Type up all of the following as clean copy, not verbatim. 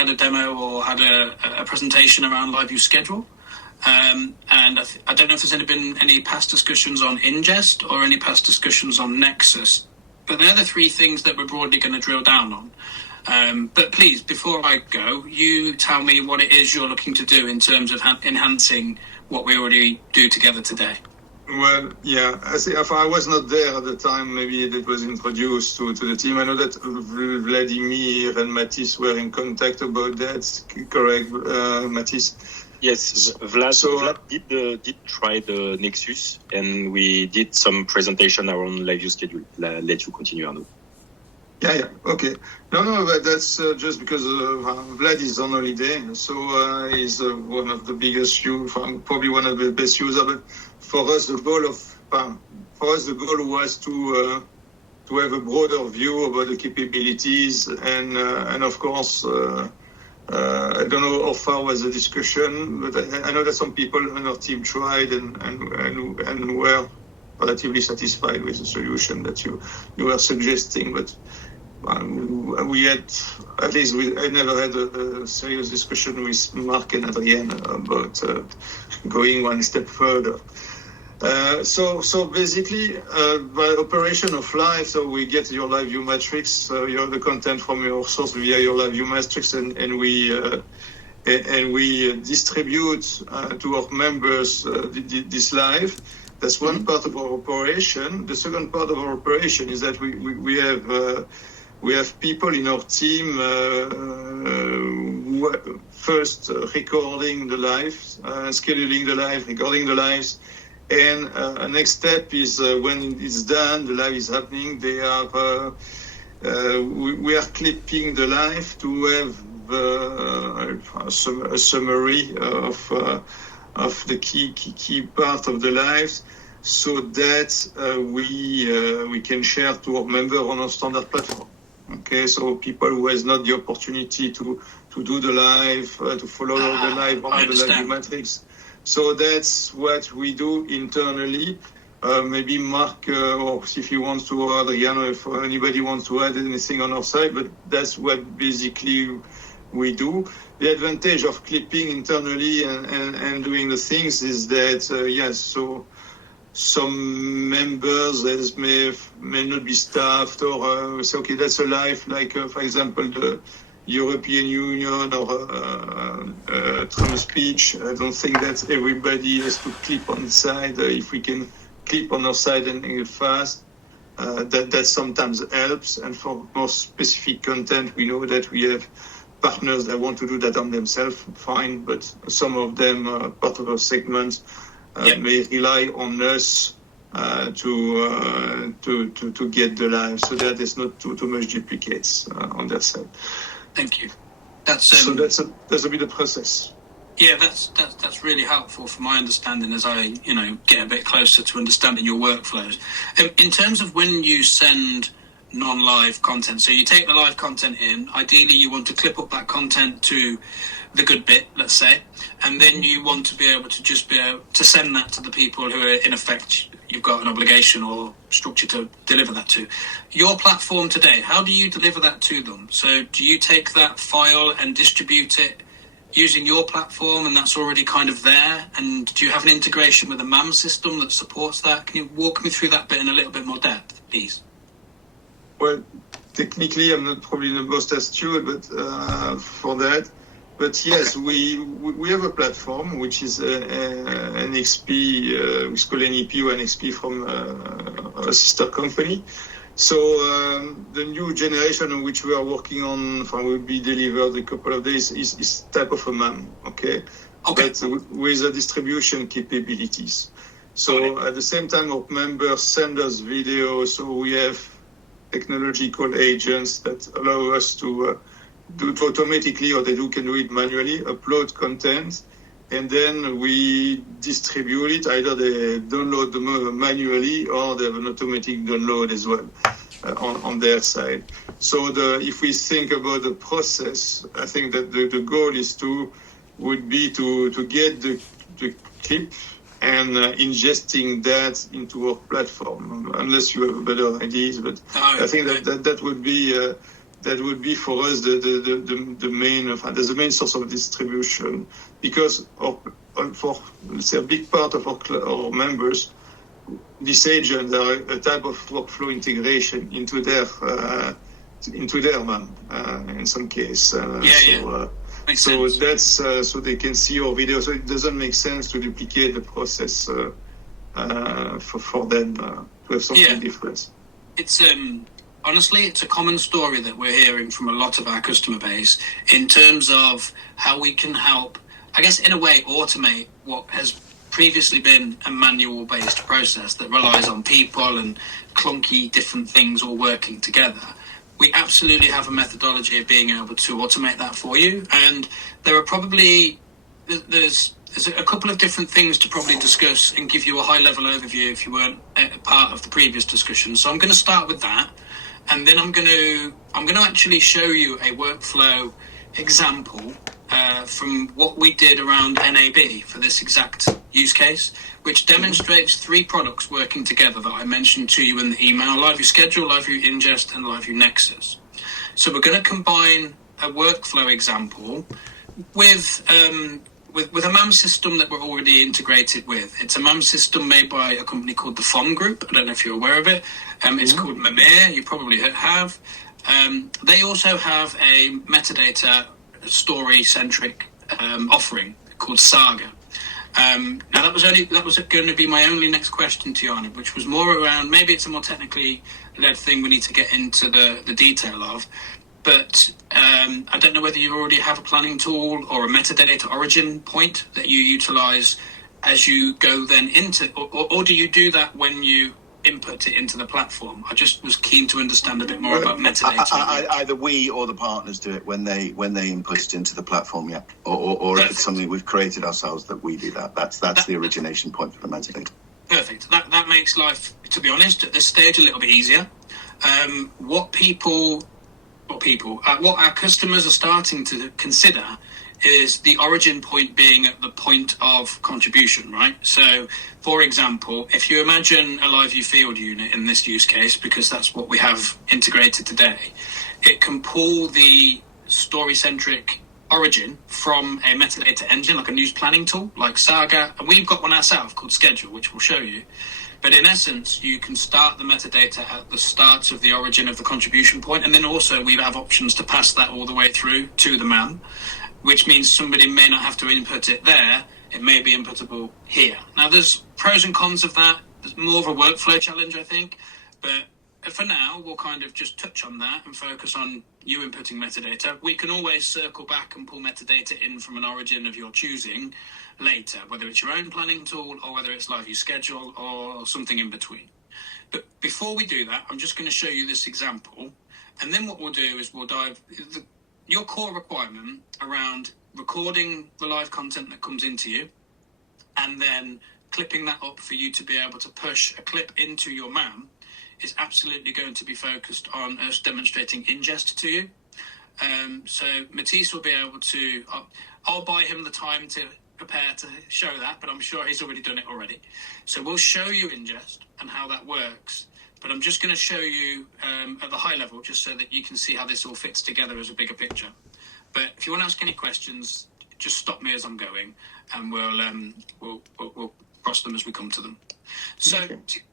had a demo or had a presentation around LiveU schedule. And I don't know if there's been any past discussions on ingest or any past discussions on Nexus, but they're the three things that we're broadly going to drill down on. But please, before I go, you tell me what it is you're looking to do in terms of enhancing what we already do together today. Well, yeah, if I was not there at the time, maybe that was introduced to the team. I know that Vladimir and Mathis were in contact about that, correct, Mathis? Yes, Vlad did try the Nexus, and we did some presentation around LiveU schedule. Let you continue, Arnaud. Yeah, okay. No, but that's just because Vlad is on holiday, so he's one of the biggest users, probably one of the best users. But for us, the goal was to have a broader view about the capabilities, and of course. I don't know how far was the discussion, but I know that some people on our team tried and were relatively satisfied with the solution that you were suggesting. But we had, at least I never had a serious discussion with Mark and Adrienne about going one step further. So basically, by operation of live, so we get your LiveU matrix, the content from your source via your LiveU matrix, and we distribute to our members this live. That's one part of our operation. The second part of our operation is that we have people in our team who are first recording the live, scheduling the live, recording the lives. And next step is when it's done, the live is happening. They are we are clipping the live to have a summary of the key part of the lives, so that we can share to our member on our standard platform. Okay, so people who has not the opportunity to do the live, to follow the live on the LiveU matrix. So that's what we do internally. Maybe Mark, or if he wants to, or Adriano, if anybody wants to add anything on our side, but that's what basically we do. The advantage of clipping internally and doing the things is that, so some members may not be staffed, or say, okay, that's a live, like, for example, the European Union or Trump's speech. I don't think that everybody has to clip on the side. If we can clip on our side and fast, that sometimes helps. And for more specific content, we know that we have partners that want to do that on themselves, fine. But some of them, part of our segments, may rely on us to get the live, so that there's not too much duplicates on their side. Thank you. So that's a bit of process. Yeah, that's really helpful for my understanding as I get a bit closer to understanding your workflows. In terms of when you send non-live content, so you take the live content in. Ideally, you want to clip up that content to the good bit, let's say, and then you want to be able to send that to the people who are in effect you've got an obligation or structure to deliver that to. Your platform today, how do you deliver that to them? So do you take that file and distribute it using your platform, and that's already kind of there? And do you have an integration with a MAM system that supports that? Can you walk me through that bit in a little bit more depth, please? Well, technically, I'm not probably the most astute, but for that. But yes, okay. we have a platform which is NXP, it's called NEP or NXP from a sister company. So the new generation on which we are working on will be delivered a couple of days is type of a MAM, okay? But with the distribution capabilities. So at the same time, our members send us videos, so we have technological agents that allow us to do it automatically, or can do it manually, upload content, and then we distribute it. Either they download them manually or they have an automatic download as well on their side. So if we think about the process, I think that the goal would be to get the clip and ingesting that into our platform, unless you have better ideas. But I think that would be that would be for us the main source of distribution, because for, let's say, a big part of our members, these agents are a type of workflow integration into their MAM in some case. So that's so they can see your video. So it doesn't make sense to duplicate the process for them to have something different. It's honestly, it's a common story that we're hearing from a lot of our customer base in terms of how we can help, I guess, in a way, automate what has previously been a manual-based process that relies on people and clunky different things all working together. We absolutely have a methodology of being able to automate that for you, and there are probably there's a couple of different things to probably discuss and give you a high-level overview if you weren't a part of the previous discussion. So I'm going to start with that, and then I'm going to actually show you a workflow example from what we did around NAB for this exact use case, which demonstrates 3 products working together that I mentioned to you in the email: LiveU Schedule, LiveU Ingest, and LiveU Nexus. So we're going to combine a workflow example with a MAM system that we're already integrated with. It's a MAM system made by a company called the FOM Group. I don't know if you're aware of it. It's called Mimir. You probably have. They also have a metadata story-centric offering called Saga. Now that was going to be my only next question to you, Arne, which was more around, maybe it's a more technically led thing we need to get into the detail of, but I don't know whether you already have a planning tool or a metadata origin point that you utilize as you go then into, or do you do that when you input it into the platform? I just was keen to understand a bit more about metadata. Either we or the partners do it when they input it into the platform, or if it's something we've created ourselves that we do that. That's the origination point for the metadata. Perfect. That makes life, to be honest, at this stage a little bit easier. What our customers are starting to consider is the origin point being at the point of contribution, right? So, for example, if you imagine a LiveU field unit in this use case, because that's what we have integrated today, it can pull the story-centric origin from a metadata engine, like a news planning tool, like Saga, and we've got one ourselves called Schedule, which we'll show you. But in essence, you can start the metadata at the start of the origin of the contribution point, and then also we have options to pass that all the way through to the MAM, which means somebody may not have to input it there. It may be inputable here. Now, there's pros and cons of that. There's more of a workflow challenge, I think. But for now, we'll kind of just touch on that and focus on you inputting metadata. We can always circle back and pull metadata in from an origin of your choosing later, whether it's your own planning tool or whether it's LiveU Schedule or something in between. But before we do that, I'm just going to show you this example. And then what we'll do is we'll dive... Your core requirement around recording the live content that comes into you and then clipping that up for you to be able to push a clip into your MAM is absolutely going to be focused on us demonstrating ingest to you. So Matisse will be able to... I'll buy him the time to prepare to show that, but I'm sure he's already done it already. So we'll show you ingest and how that works. But I'm just going to show you at the high level, just so that you can see how this all fits together as a bigger picture. But if you want to ask any questions, just stop me as I'm going, and we'll cross them as we come to them. So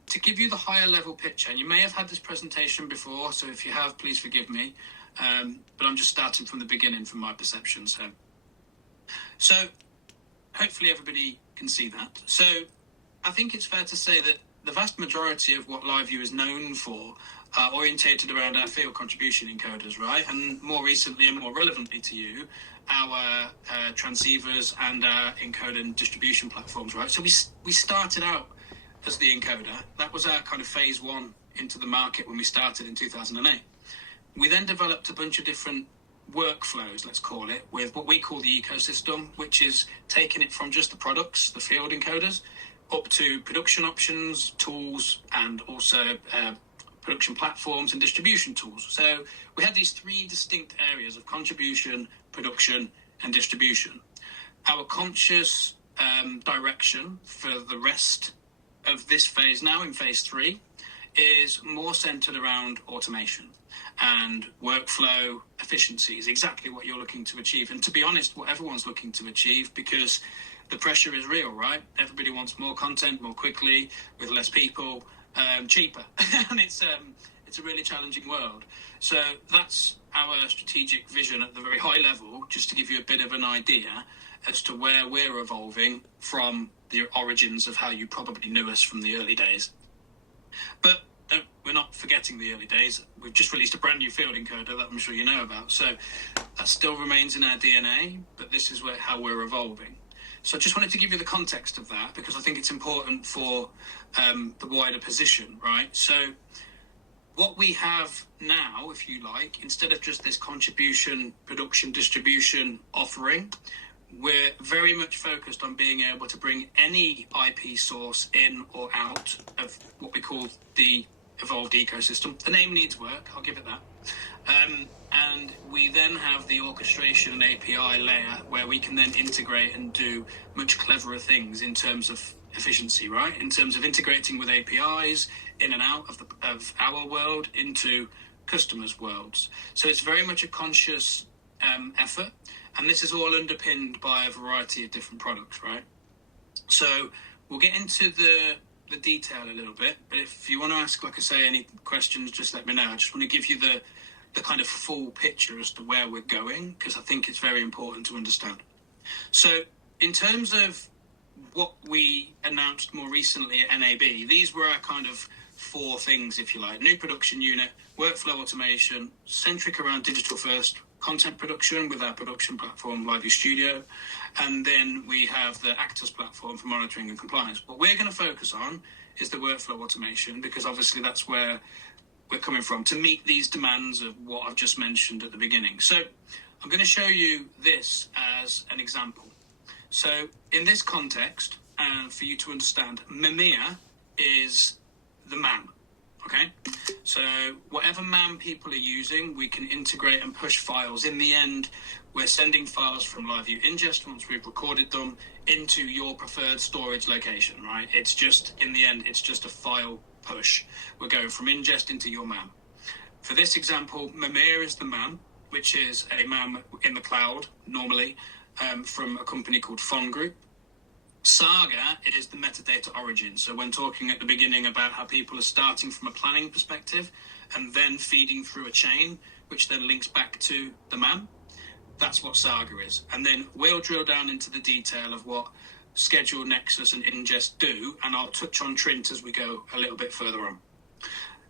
to give you the higher level picture, and you may have had this presentation before, so if you have, please forgive me. But I'm just starting from the beginning from my perception. So hopefully everybody can see that. So I think it's fair to say that the vast majority of what LiveU is known for are orientated around our field contribution encoders, right? And more recently and more relevantly to you, our transceivers and our encoder and distribution platforms, right? So we started out as the encoder. That was our kind of phase one into the market when we started in 2008. We then developed a bunch of different workflows, let's call it, with what we call the ecosystem, which is taking it from just the products, the field encoders, up to production options, tools, and also production platforms and distribution tools. So we had these 3 distinct areas of contribution, production, and distribution. Our conscious direction for the rest of this phase now, in phase 3, is more centered around automation and workflow efficiencies, exactly what you're looking to achieve. And to be honest, what everyone's looking to achieve, because the pressure is real, right? Everybody wants more content, more quickly, with less people, cheaper. And it's a really challenging world. So that's our strategic vision at the very high level, just to give you a bit of an idea as to where we're evolving from the origins of how you probably knew us from the early days. But we're not forgetting the early days. We've just released a brand new field encoder that I'm sure you know about. So that still remains in our DNA, but this is how we're evolving. So I just wanted to give you the context of that, because I think it's important for the wider position, right? So what we have now, if you like, instead of just this contribution, production, distribution offering, we're very much focused on being able to bring any IP source in or out of what we call the evolved ecosystem. The name needs work, I'll give it that. And we then have the orchestration and API layer where we can then integrate and do much cleverer things in terms of efficiency, right? In terms of integrating with APIs in and out of our world into customers' worlds. So it's very much a conscious effort. And this is all underpinned by a variety of different products, right? So we'll get into the detail a little bit, but if you want to ask, like I say, any questions, just let me know. I just want to give you the kind of full picture as to where we're going, because I think it's very important to understand. So in terms of what we announced more recently at NAB, these were our kind of 4 things, if you like. New production unit, workflow automation, centric around digital first, content production with our production platform, LiveU Studio, and then we have the Actors platform for monitoring and compliance. What we're going to focus on is the workflow automation, because obviously that's where we're coming from to meet these demands of what I've just mentioned at the beginning. So I'm going to show you this as an example. So in this context, and for you to understand, Mimir is the MAM. Okay, so whatever MAM people are using, we can integrate and push files. In the end, we're sending files from LiveU ingest once we've recorded them into your preferred storage location, right? It's just, in the end, it's just a file push. We're going from ingest into your MAM. For this example, Mimir is the MAM, which is a MAM in the cloud, normally, from a company called Fon Group. Saga is the metadata origin. So when talking at the beginning about how people are starting from a planning perspective and then feeding through a chain, which then links back to the MAM, that's what Saga is. And then we'll drill down into the detail of what Schedule, Nexus and Ingest do, and I'll touch on Trint as we go a little bit further on.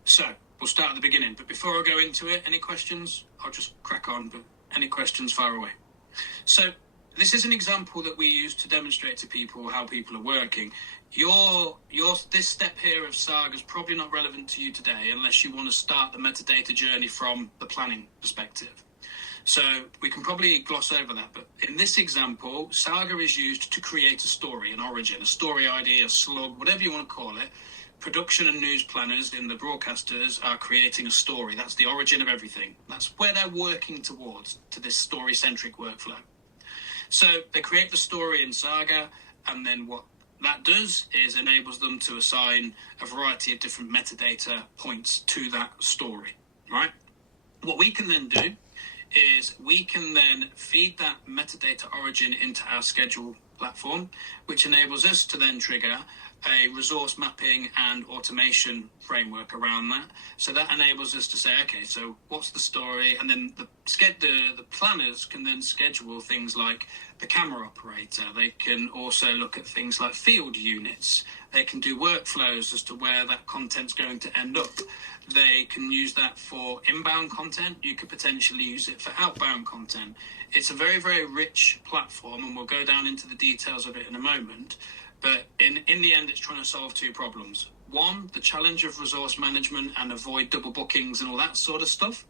So we'll start at the beginning, but before I go into it, any questions? I'll just crack on, but any questions, fire away. So this is an example that we use to demonstrate to people how people are working. This step here of Saga is probably not relevant to you today unless you want to start the metadata journey from the planning perspective. So we can probably gloss over that. But in this example, Saga is used to create a story, an origin, a story ID, a slug, whatever you want to call it. Production and news planners in the broadcasters are creating a story. That's the origin of everything. That's where they're working towards, to this story-centric workflow. So they create the story in Saga, and then what that does is enables them to assign a variety of different metadata points to that story, right? What we can then do is we can then feed that metadata origin into our schedule platform, which enables us to then trigger a resource mapping and automation framework around that. So that enables us to say, okay, so what's the story? And then the planners can then schedule things like the camera operator. They can also look at things like field units. They can do workflows as to where that content's going to end up. They can use that for inbound content. You could potentially use it for outbound content. It's a very, very rich platform, and we'll go down into the details of it in a moment. But in the end, it's trying to solve 2 problems. 1, the challenge of resource management and avoid double bookings and all that sort of stuff.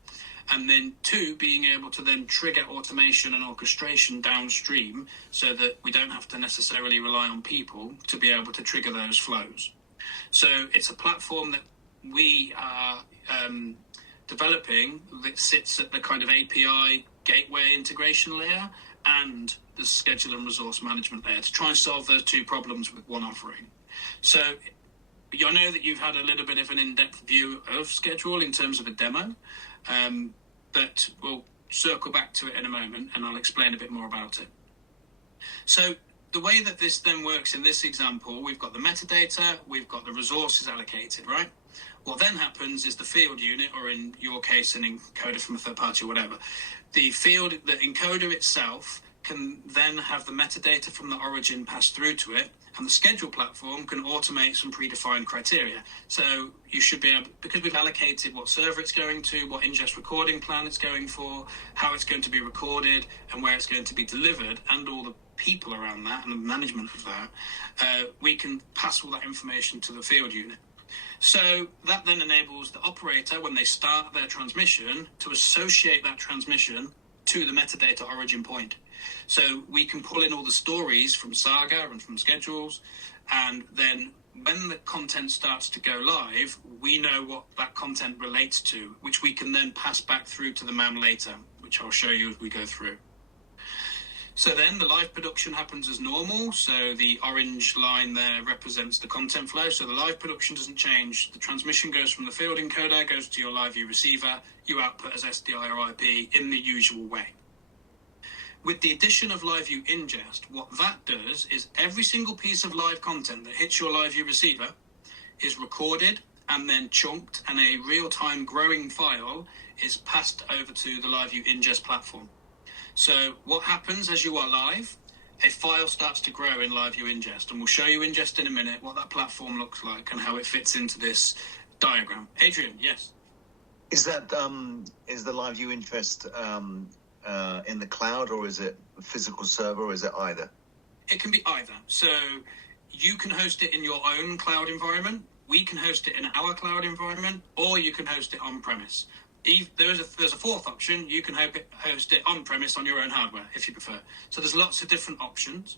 And then 2, being able to then trigger automation and orchestration downstream so that we don't have to necessarily rely on people to be able to trigger those flows. So it's a platform that we are developing that sits at the kind of API gateway integration layer and the schedule and resource management layer to try and solve those 2 problems with one offering. So I know that you've had a little bit of an in-depth view of schedule in terms of a demo, but we'll circle back to it in a moment and I'll explain a bit more about it. So the way that this then works in this example, we've got the metadata, we've got the resources allocated, right? What then happens is the field unit, or in your case, an encoder from a third party or whatever, the encoder itself can then have the metadata from the origin pass through to it, and the schedule platform can automate some predefined criteria. So you should be able, because we've allocated what server it's going to, what ingest recording plan it's going for, how it's going to be recorded, and where it's going to be delivered, and all the people around that and the management of that, we can pass all that information to the field unit. So that then enables the operator, when they start their transmission, to associate that transmission to the metadata origin point. So we can pull in all the stories from Saga and from schedules, and then when the content starts to go live, we know what that content relates to, which we can then pass back through to the MAM later, which I'll show you as we go through. So then the live production happens as normal. So the orange line there represents the content flow. So the live production doesn't change. The transmission goes from the field encoder, goes to your LiveU receiver. You output as SDI or IP in the usual way. With the addition of LiveU ingest, what that does is every single piece of live content that hits your LiveU receiver is recorded and then chunked, and a real-time growing file is passed over to the LiveU ingest platform. So what happens as you are live, a file starts to grow in LiveU ingest, and we'll show you ingest in a minute, what that platform looks like and how it fits into this diagram. Adrian, yes? Is that is the LiveU ingest in the cloud, or is it a physical server, or is it either? It can be either. So you can host it in your own cloud environment, we can host it in our cloud environment, or you can host it on-premise. There's a fourth option. You can host it on-premise on your own hardware if you prefer. So there's lots of different options,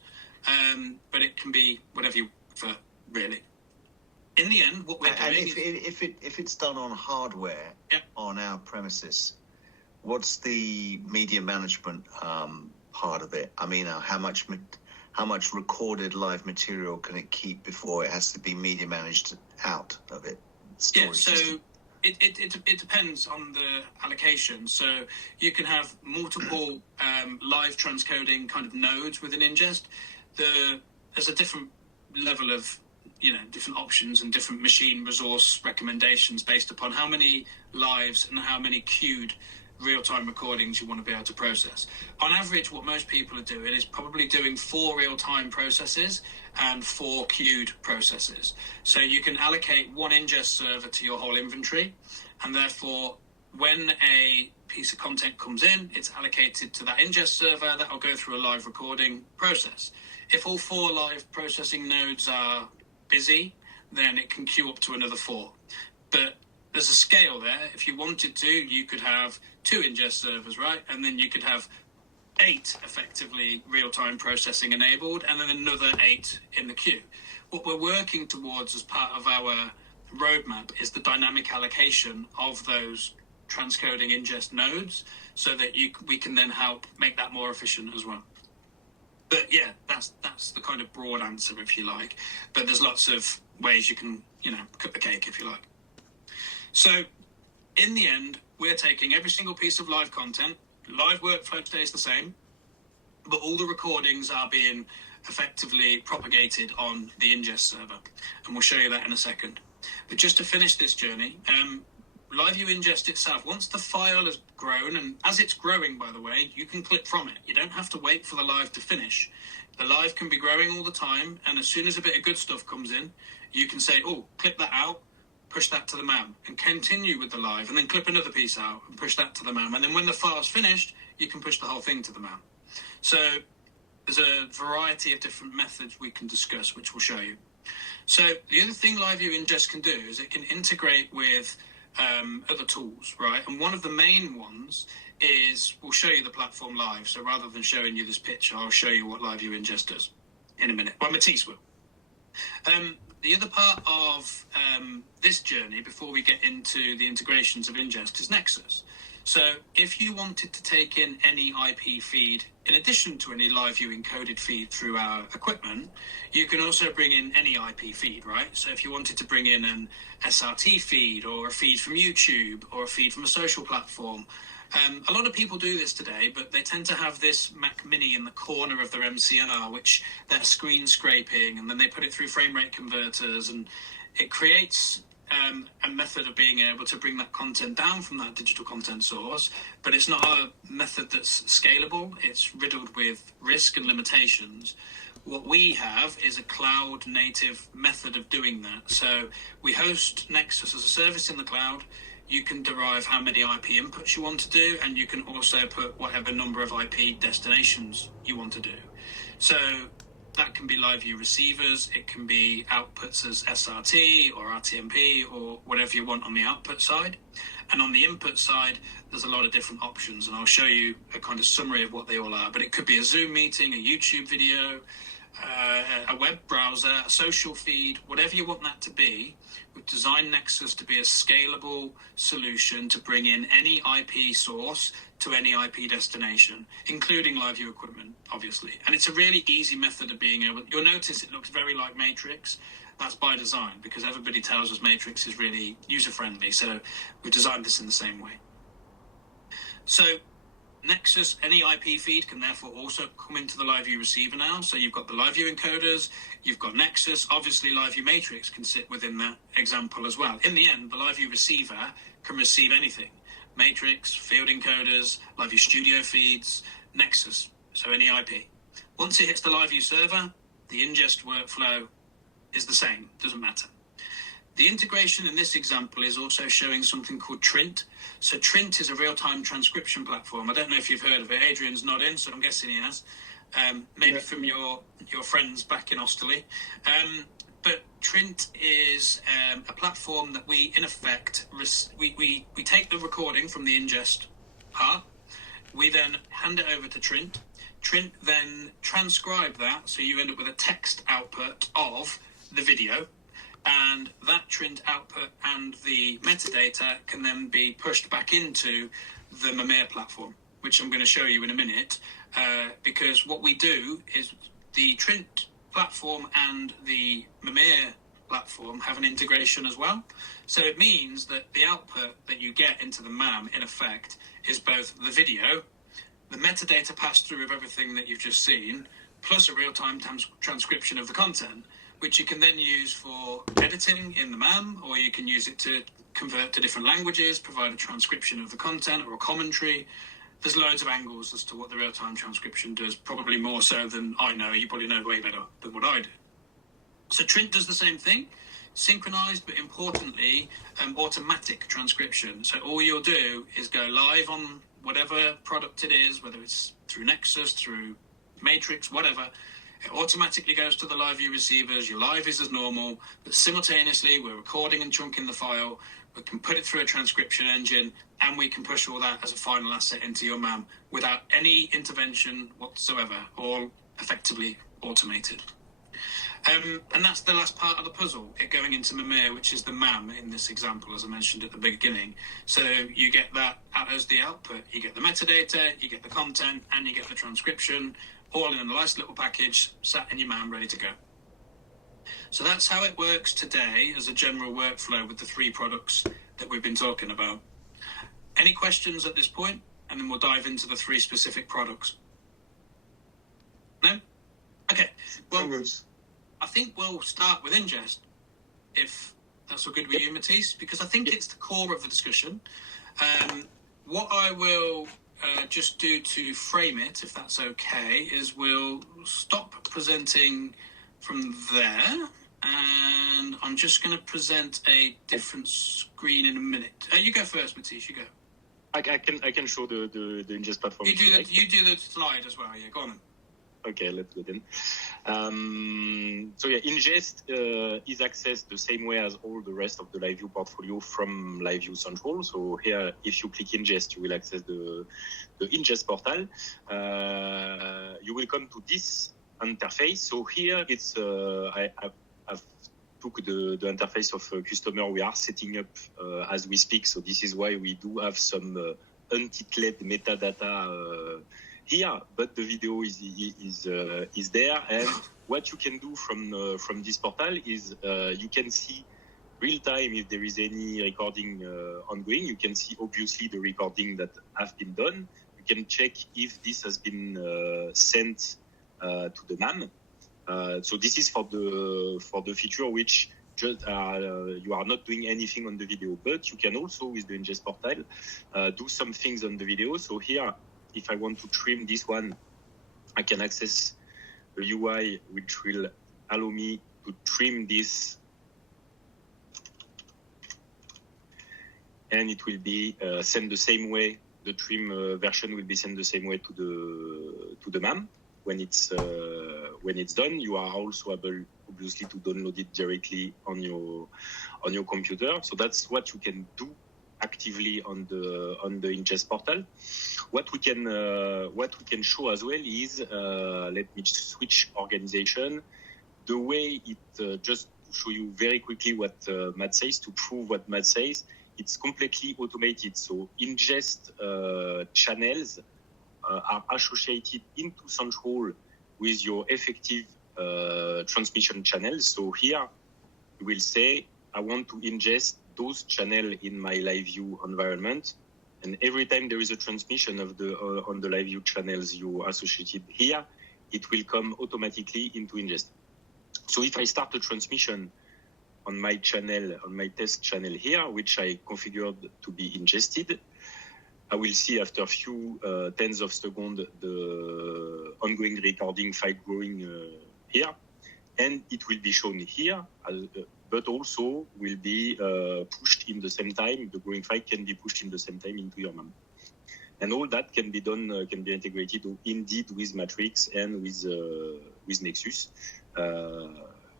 but it can be whatever you prefer, really. In the end, what we're doing if it's done on hardware, yep, on our premises, what's the media management part of it? I mean, how much recorded live material can it keep before it has to be media managed out of it? Yeah, so it depends on the allocation. So you can have multiple live transcoding kind of nodes within ingest. There's a different level of, different options and different machine resource recommendations based upon how many lives and how many queued real-time recordings you want to be able to process. On average, what most people are doing is probably doing 4 real-time processes and 4 queued processes. So you can allocate 1 ingest server to your whole inventory, and therefore when a piece of content comes in, it's allocated to that ingest server that will go through a live recording process. If all 4 live processing nodes are busy, then it can queue up to another 4. But there's a scale there. If you wanted to, you could have 2 ingest servers, right? And then you could have 8 effectively real-time processing enabled, and then another 8 in the queue. What we're working towards as part of our roadmap is the dynamic allocation of those transcoding ingest nodes, so that we can then help make that more efficient as well. But yeah, that's the kind of broad answer, if you like. But there's lots of ways you can, cook the cake, if you like. So in the end, we're taking every single piece of live content, live workflow stays the same, but all the recordings are being effectively propagated on the ingest server. And we'll show you that in a second. But just to finish this journey, LiveU ingest itself, once the file has grown, and as it's growing, by the way, you can clip from it. You don't have to wait for the live to finish. The live can be growing all the time, and as soon as a bit of good stuff comes in, you can say, clip that out, push that to the MAM, and continue with the live, and then clip another piece out and push that to the MAM. And then when the file's finished, you can push the whole thing to the MAM. So there's a variety of different methods we can discuss, which we'll show you. So the other thing LiveU ingest can do is it can integrate with other tools, right? And one of the main ones is, we'll show you the platform live. So rather than showing you this picture, I'll show you what LiveU ingest does in a minute. Well, Matisse will. The other part of this journey, before we get into the integrations of ingest, is Nexus. So if you wanted to take in any IP feed in addition to any LiveU encoded feed through our equipment, you can also bring in any IP feed, right? So if you wanted to bring in an SRT feed or a feed from YouTube or a feed from a social platform, a lot of people do this today, but they tend to have this Mac Mini in the corner of their MCR, which they're screen scraping, and then they put it through frame rate converters, and it creates a method of being able to bring that content down from that digital content source, but it's not a method that's scalable. It's riddled with risk and limitations. What we have is a cloud native method of doing that. So we host Nexus as a service in the cloud. You can derive how many IP inputs you want to do, and you can also put whatever number of IP destinations you want to do. So that can be LiveU receivers, it can be outputs as SRT or RTMP or whatever you want on the output side. And on the input side, there's a lot of different options, and I'll show you a kind of summary of what they all are. But it could be a Zoom meeting, a YouTube video, a web browser, a social feed, whatever you want that to be. We've designed Nexus to be a scalable solution to bring in any IP source to any IP destination, including LiveU equipment, obviously. And it's a really easy method of being able... You'll notice it looks very like Matrix. That's by design, because everybody tells us Matrix is really user-friendly. So we've designed this in the same way. So Nexus, any IP feed can therefore also come into the LiveU receiver now. So you've got the LiveU encoders, you've got Nexus, obviously LiveU Matrix can sit within that example as well. In the end, the LiveU receiver can receive anything. Matrix, field encoders, LiveU Studio feeds, Nexus, so any IP. Once it hits the LiveU server, the ingest workflow is the same, doesn't matter. The integration in this example is also showing something called Trint. So Trint is a real-time transcription platform. I don't know if you've heard of it. Adrian's nodding, so I'm guessing he has. Maybe from your friends back in Osterley. But Trint is a platform that we, in effect, we take the recording from the ingest part. We then hand it over to Trint. Trint then transcribe that, so you end up with a text output of the video. And that Trint output and the metadata can then be pushed back into the Mimir platform, which I'm going to show you in a minute, because what we do is the Trint platform and the Mimir platform have an integration as well. So it means that the output that you get into the MAM, in effect, is both the video, the metadata pass through of everything that you've just seen, plus a real-time transcription of the content, which you can then use for editing in the MAM, or you can use it to convert to different languages, provide a transcription of the content or a commentary. There's loads of angles as to what the real-time transcription does, probably more so than I know. You probably know way better than what I do. So Trint does the same thing, synchronized, but importantly, automatic transcription. So all you'll do is go live on whatever product it is, whether it's through Nexus, through Matrix, whatever. It automatically goes to the LiveU receivers. Your live is as normal, but simultaneously we're recording and chunking the file. We can put it through a transcription engine, and we can push all that as a final asset into your MAM without any intervention whatsoever, all effectively automated. And that's the last part of the puzzle, it going into Mimir, which is the MAM in this example, as I mentioned at the beginning. So you get that as the output. You get the metadata, you get the content, and you get the transcription, all in a nice little package, sat in your MAM, ready to go. So that's how it works today as a general workflow with the three products that we've been talking about. Any questions at this point? And then we'll dive into the three specific products. No? Okay. Well, I think we'll start with ingest, if that's all good with you, Matisse, because I think it's the core of the discussion. What I will just do to frame it, if that's okay, is we'll stop presenting from there, and I'm just going to present a different screen in a minute. You go first, Matisse, you go. I can show the ingest platform. You do the slide as well, yeah, go on then. Okay, let's go then. So yeah, ingest is accessed the same way as all the rest of the LiveU portfolio from LiveU Central. So here, if you click ingest, you will access the ingest portal. You will come to this interface. So here it's I've took the interface of a customer we are setting up as we speak. So this is why we do have some untitled metadata here, but the video is there. And what you can do from this portal is you can see real time if there is any recording ongoing. You can see obviously the recording that have been done. You can check if this has been sent to the MAM. So this is for the feature which just you are not doing anything on the video, but you can also with the ingest portal do some things on the video. So here, if I want to trim this one, I can access the UI which will allow me to trim this, and it will be sent the same way. The trim version will be sent the same way to the MAM. When it's done, you are also able, obviously, to download it directly on your computer. So that's what you can do actively on the ingest portal. What we can show as well is let me switch organization. The way it just to show you very quickly what Matt says, to prove what Matt says, it's completely automated. So ingest channels are associated into Central with your effective transmission channels. So here you will say, I want to ingest those channels in my LiveU environment. And every time there is a transmission of on the LiveU channels you associated here, it will come automatically into ingest. So if I start a transmission on my channel, on my test channel here, which I configured to be ingested, I will see after a few tens of seconds the ongoing recording file growing here, and it will be shown here, but also will be pushed in the same time. The growing file can be pushed in the same time into your MAM. And all that can be done, can be integrated indeed with Matrix and with Nexus,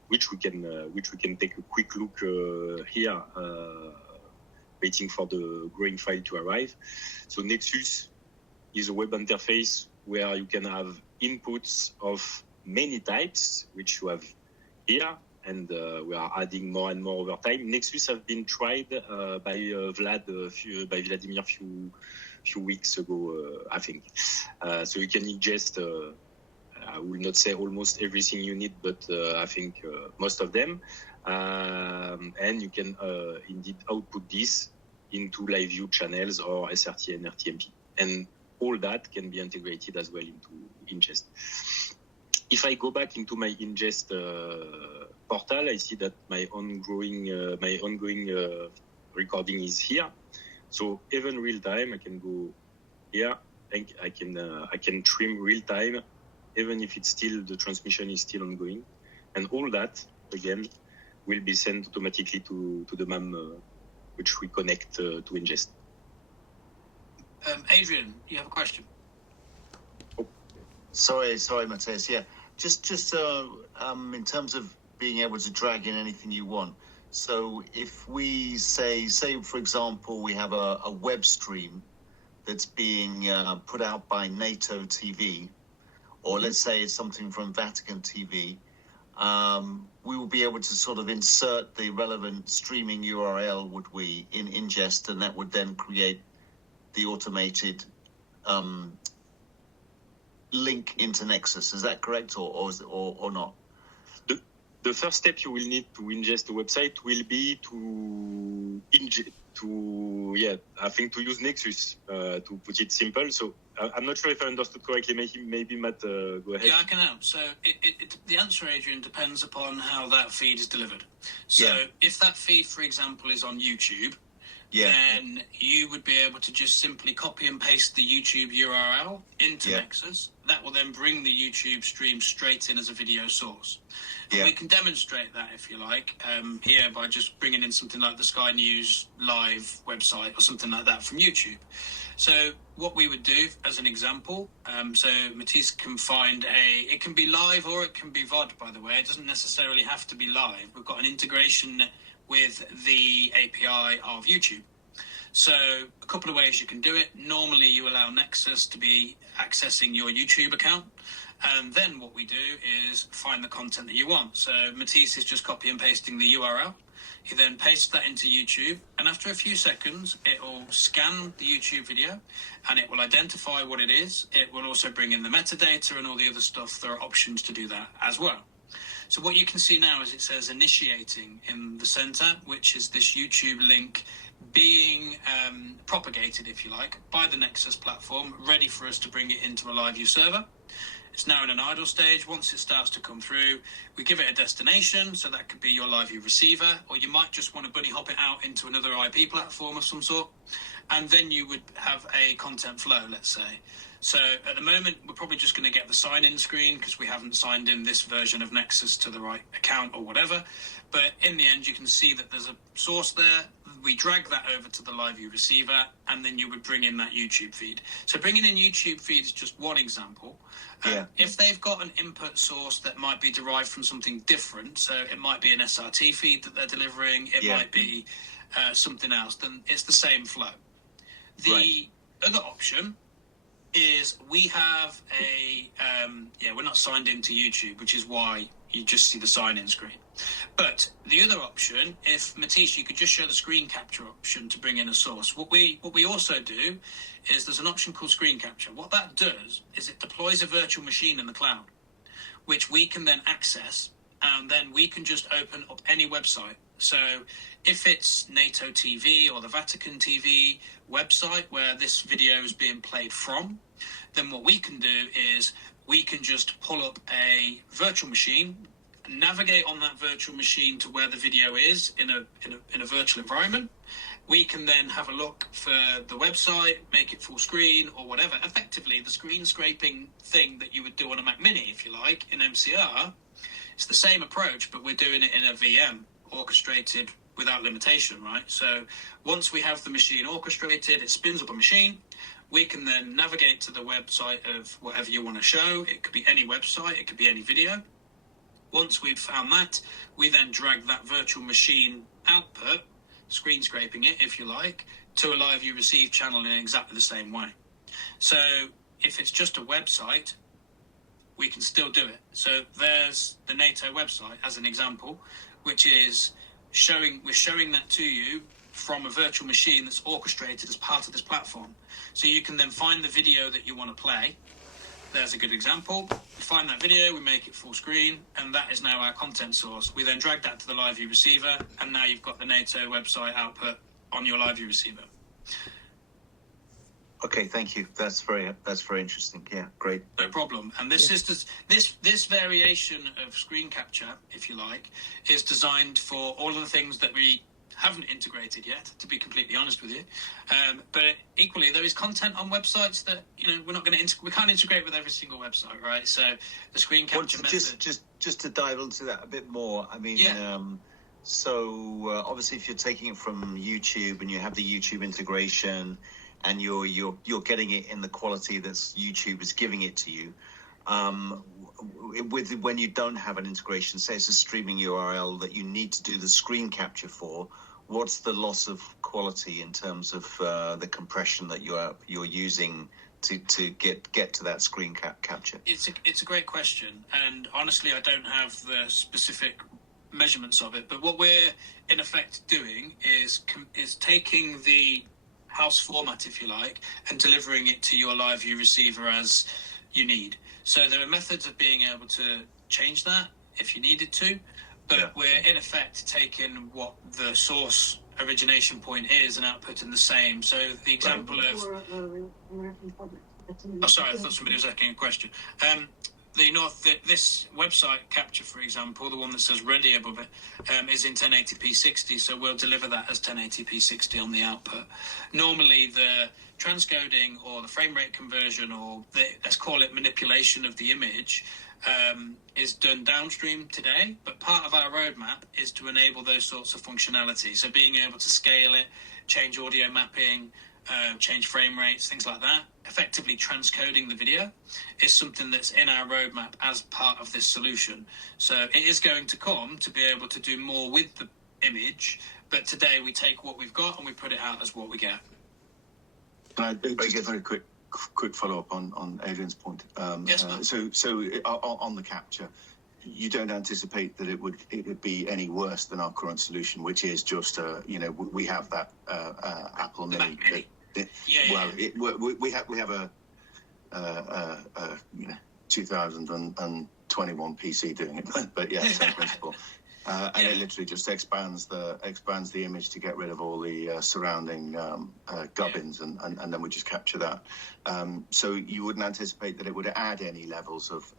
which we can take a quick look here. Waiting for the growing file to arrive. So Nexus is a web interface where you can have inputs of many types, which you have here, and we are adding more and more over time. Nexus have been tried by Vladimir few weeks ago, I think. So you can ingest, I will not say almost everything you need, but I think most of them. And you can indeed output this into LiveU channels or SRT and RTMP. And all that can be integrated as well into ingest. If I go back into my ingest portal, I see that my ongoing recording is here. So even real time, I can go here and I can trim real time, even if it's still the transmission is still ongoing, and all that again will be sent automatically to the MAM, which we connect to ingest. Adrian, you have a question? Oh. Sorry, Matthias. Yeah, just in terms of being able to drag in anything you want. So if we say for example, we have a web stream that's being put out by NATO TV, or let's say it's something from Vatican TV, we will be able to sort of insert the relevant streaming URL, would we, in ingest, and that would then create the automated link into Nexus. Is that correct, or not? The first step you will need to ingest the website will be to to use Nexus, to put it simple. So I'm not sure if I understood correctly. Maybe Matt, go ahead. Yeah, I can help. So the answer, Adrian, depends upon how that feed is delivered. So if that feed, for example, is on YouTube, then you would be able to just simply copy and paste the YouTube URL into Nexus. That will then bring the YouTube stream straight in as a video source. And we can demonstrate that, if you like, here by just bringing in something like the Sky News Live website or something like that from YouTube. So what we would do, as an example, so Matisse can find it can be live or it can be VOD, by the way. It doesn't necessarily have to be live. We've got an integration with the API of YouTube. So a couple of ways you can do it. Normally you allow Nexus to be accessing your YouTube account. And then what we do is find the content that you want. So Matisse is just copy and pasting the URL. He then pastes that into YouTube, and after a few seconds, it will scan the YouTube video, and it will identify what it is. It will also bring in the metadata and all the other stuff. There are options to do that as well. So what you can see now is it says initiating in the center, which is this YouTube link being propagated, if you like, by the Nexus platform, ready for us to bring it into a LiveU server. It's now in an idle stage. Once it starts to come through, we give it a destination, so that could be your LiveU receiver, or you might just want to bunny hop it out into another IP platform of some sort, and then you would have a content flow, let's say. So at the moment, we're probably just going to get the sign-in screen because we haven't signed in this version of Nexus to the right account or whatever. But in the end, you can see that there's a source there. We drag that over to the LiveU receiver, and then you would bring in that YouTube feed. So bringing in YouTube feed is just one example. If they've got an input source that might be derived from something different, so it might be an SRT feed that they're delivering, it might be something else, then it's the same flow. The other option is we have we're not signed into YouTube, which is why you just see the sign-in screen. But the other option, if Matisse, you could just show the screen capture option to bring in a source. What we also do is there's an option called screen capture. What that does is it deploys a virtual machine in the cloud, which we can then access, and then we can just open up any website. So if it's NATO TV or the Vatican TV website where this video is being played from, then what we can do is we can just pull up a virtual machine, navigate on that virtual machine to where the video is in a virtual environment. We can then have a look for the website, make it full screen or whatever. Effectively, the screen scraping thing that you would do on a Mac Mini, if you like, in MCR, it's the same approach, but we're doing it in a VM, orchestrated without limitation, right? So once we have the machine orchestrated, it spins up a machine. We can then navigate to the website of whatever you want to show. It could be any website, it could be any video. Once we've found that, we then drag that virtual machine output, screen scraping it, if you like, to a LiveU receive channel in exactly the same way. So if it's just a website, we can still do it. So there's the NATO website as an example, which is we're showing that to you from a virtual machine that's orchestrated as part of this platform. So you can then find the video that you want to play. There's a good example. We find that video, we make it full screen, and that is now our content source. We then drag that to the LiveU receiver, and now you've got the NATO website output on your LiveU receiver. Okay, thank you. That's very interesting. Yeah, great. No problem. And this is this variation of screen capture, if you like, is designed for all of the things that we haven't integrated yet, to be completely honest with you. But equally, there is content on websites that we're not going to we can't integrate with every single website, right? So the screen capture method. Just to dive into that a bit more. I mean, obviously, if you're taking it from YouTube and you have the YouTube integration, and you're getting it in the quality that YouTube is giving it to you. When you don't have an integration, say it's a streaming URL that you need to do the screen capture for, what's the loss of quality in terms of the compression that you're using to get to that screen capture? It's a great question, and honestly, I don't have the specific measurements of it. But what we're in effect doing is taking the house format, if you like, and delivering it to your LiveU receiver as you need. So there are methods of being able to change that if you needed to, but we're in effect taking what the source origination point is and outputting the same. So the example of... Oh, sorry, I thought somebody was asking a question. This website capture, for example, the one that says ready above it, is in 1080p 60, so we'll deliver that as 1080p 60 on the output. Normally, the transcoding or the frame rate conversion, or let's call it manipulation of the image, is done downstream today, but part of our roadmap is to enable those sorts of functionality. So being able to scale it, change audio mapping, change frame rates, things like that, effectively transcoding the video is something that's in our roadmap as part of this solution. So it is going to come to be able to do more with the image, but today we take what we've got and we put it out as what we get. Just a very quick follow-up on Adrian's point. Yes, ma'am. So on the capture, you don't anticipate that it would be any worse than our current solution, which is just we have that Apple Mini. We have a 2021 PC doing it, but yeah, same principle. And it literally just expands the image to get rid of all the surrounding gubbins, and then we just capture that. So you wouldn't anticipate that it would add any levels of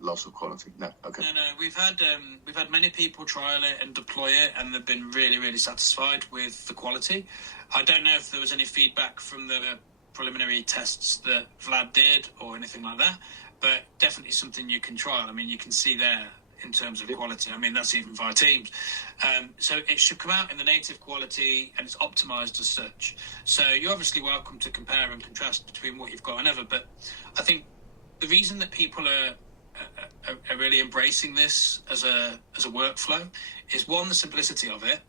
loss of quality? No. Okay. No. We've had many people trial it and deploy it, and they've been really, really satisfied with the quality. I don't know if there was any feedback from the preliminary tests that Vlad did or anything like that, but definitely something you can trial. I mean, you can see there in terms of quality. I mean, that's even via Teams. So it should come out in the native quality, and it's optimized as such. So you're obviously welcome to compare and contrast between what you've got and ever. But I think the reason that people are really embracing this as a workflow is, one, the simplicity of it,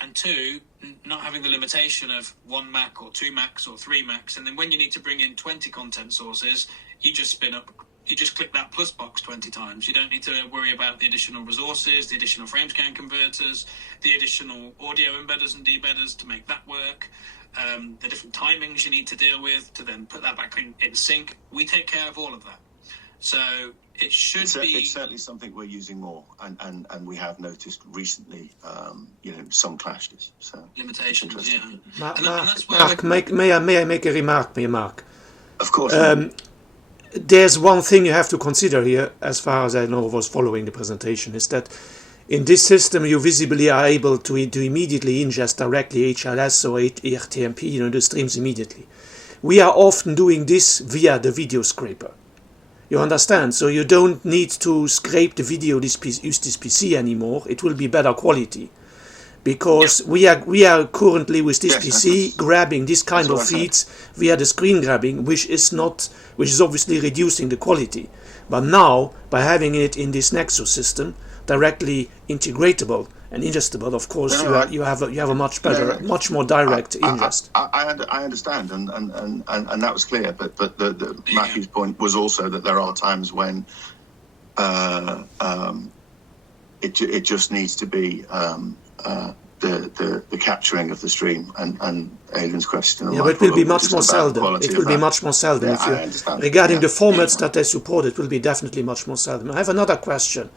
and two, not having the limitation of 1 Mac or 2 Macs or 3 Macs. And then when you need to bring in 20 content sources, you just click that plus box 20 times. You don't need to worry about the additional resources, the additional frame scan converters, the additional audio embedders and debedders to make that work, the different timings you need to deal with to then put that back in sync. We take care of all of that. So it should be... It's certainly something we're using more, and we have noticed recently, some clashes. So limitations, yeah. Mark, may I make a remark, Mark? Of course. There's one thing you have to consider here, as far as I know, was following the presentation, is that in this system you visibly are able to immediately ingest directly HLS or RTMP, the streams immediately. We are often doing this via the video scraper. You understand? So you don't need to scrape the video, use this PC anymore. It will be better quality. Because we are currently with this PC grabbing this kind of feeds via the screen grabbing, which is obviously reducing the quality. But now, by having it in this Nexus system, directly integratable and ingestible, of course, you have a much better, much more direct ingest. I understand, and that was clear. But the Matthew's point was also that there are times when it just needs to be. The capturing of the stream and Adrian's question. Yeah, but it will be much more seldom. It will be much more seldom. Regarding the formats that they support, it will be definitely much more seldom. I have another question,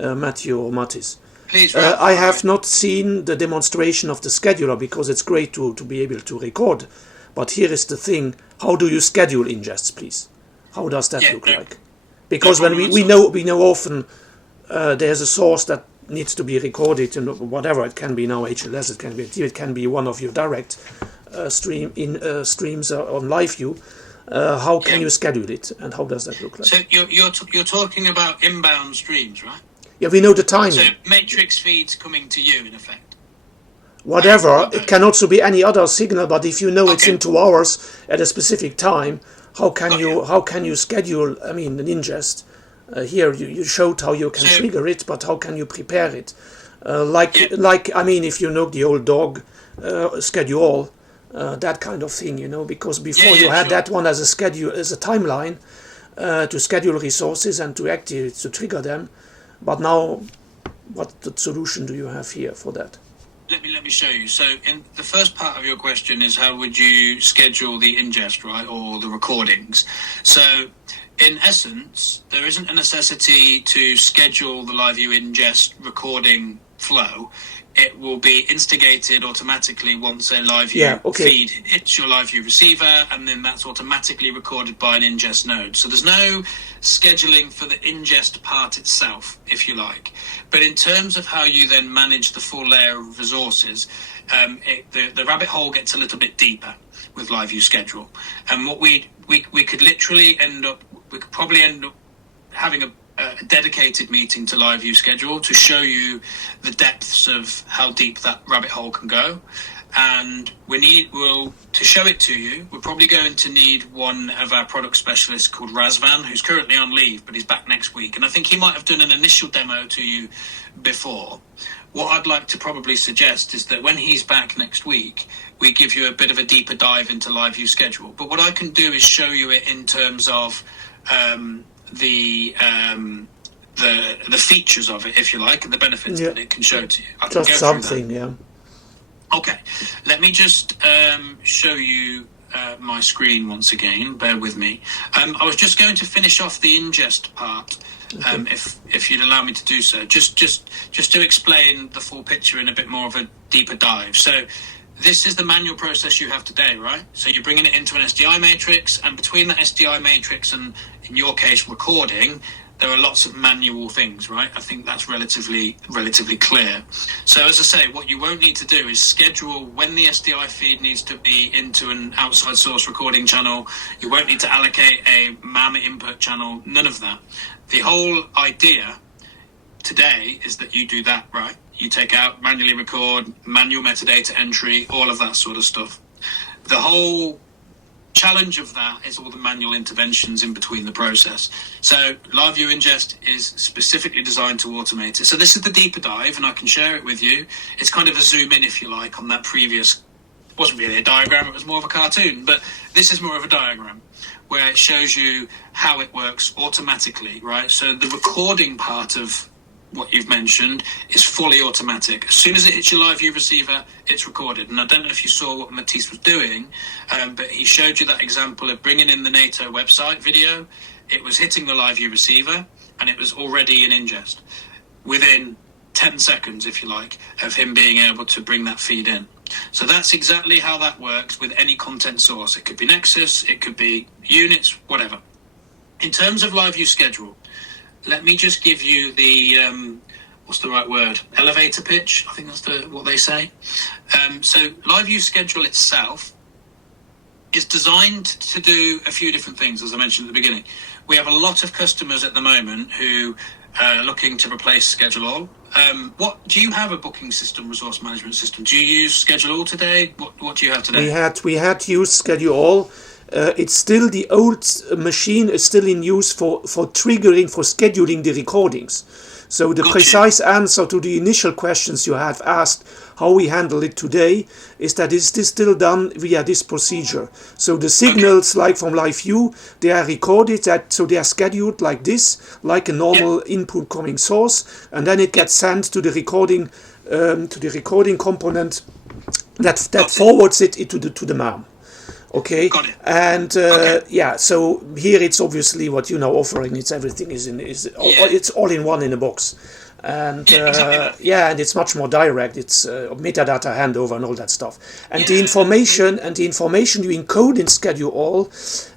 Matthew or Mattis. Please. I have not seen the demonstration of the scheduler, because it's great to be able to record. But here is the thing: how do you schedule ingests, please? How does that look like? Because when we know often there's a source that needs to be recorded, and whatever it can be now, HLS, it can be one of your direct streams on LiveU. How can you schedule it, and how does that look like? So you're talking about inbound streams, right? Yeah, we know the timing. So matrix feeds coming to you, in effect. Whatever, it can also be any other signal. But if you know it's in 2 hours at a specific time, how can you schedule? I mean, an ingest. Here you showed how you can trigger it, but how can you prepare it? If you know the old dog schedule, that kind of thing, because before you had that one as a schedule, as a timeline to schedule resources and to trigger them. But now, what solution do you have here for that? Let me show you. So, in the first part of your question is how would you schedule the ingest, right, or the recordings? So, in essence, there isn't a necessity to schedule the LiveU ingest recording flow. It will be instigated automatically once a LiveU feed hits your LiveU receiver, and then that's automatically recorded by an ingest node. So there's no scheduling for the ingest part itself, if you like. But in terms of how you then manage the full layer of resources, the rabbit hole gets a little bit deeper with LiveU schedule. And what we could literally we could probably end up having a dedicated meeting to LiveU schedule to show you the depths of how deep that rabbit hole can go. And to show it to you, we're probably going to need one of our product specialists called Razvan, who's currently on leave, but he's back next week. And I think he might have done an initial demo to you before. What I'd like to probably suggest is that when he's back next week, we give you a bit of a deeper dive into LiveU schedule. But what I can do is show you it in terms of the features of it, if you like, and the benefits that it can show to you. I can Just go something, through that. Okay, let me just show you my screen once again. Bear with me. I was just going to finish off the ingest part, if you'd allow me to do so, just to explain the full picture in a bit more of a deeper dive. So this is the manual process you have today, right? So you're bringing it into an SDI matrix, and between that SDI matrix and, in your case, recording, there are lots of manual things, right? I think that's relatively clear. So as I say, what you won't need to do is schedule when the SDI feed needs to be into an outside source recording channel. You won't need to allocate a MAM input channel, none of that. The whole idea today is that you do that, right? You take out, manually record, manual metadata entry, all of that sort of stuff. The whole challenge of that is all the manual interventions in between the process. So LiveU ingest is specifically designed to automate it. So this is the deeper dive, and I can share it with you. It's kind of a zoom in, if you like, on that previous, it wasn't really a diagram, it was more of a cartoon, but this is more of a diagram where it shows you how it works automatically, right? So the recording part of what you've mentioned is fully automatic. As soon as it hits your LiveU receiver, it's recorded. And I don't know if you saw what Matisse was doing, but he showed you that example of bringing in the NATO website video. It was hitting the LiveU receiver, and it was already in ingest within 10 seconds, if you like, of him being able to bring that feed in. So that's exactly how that works with any content source. It could be Nexus, it could be units, whatever. In terms of LiveU schedule, let me just give you the, what's the right word? Elevator pitch, I think that's what they say. So LiveU schedule itself is designed to do a few different things, as I mentioned at the beginning. We have a lot of customers at the moment who are looking to replace Schedule All. What do you have a booking system, resource management system? Do you use Schedule All today? What do you have today? We had used Schedule All. It's still the old machine is still in use for triggering, for scheduling the recordings. So the precise answer to the initial questions you have asked, how we handle it today, is that it is still done via this procedure. So the signals, like from LiveU, they are recorded, so they are scheduled like this, like a normal input coming source, and then it gets sent to the recording component that forwards it to the MAM. Okay, and so here it's obviously what you now offering. It's everything it's all in one in a box, and and it's much more direct. It's metadata handover and all that stuff, and the information you encode in Schedule All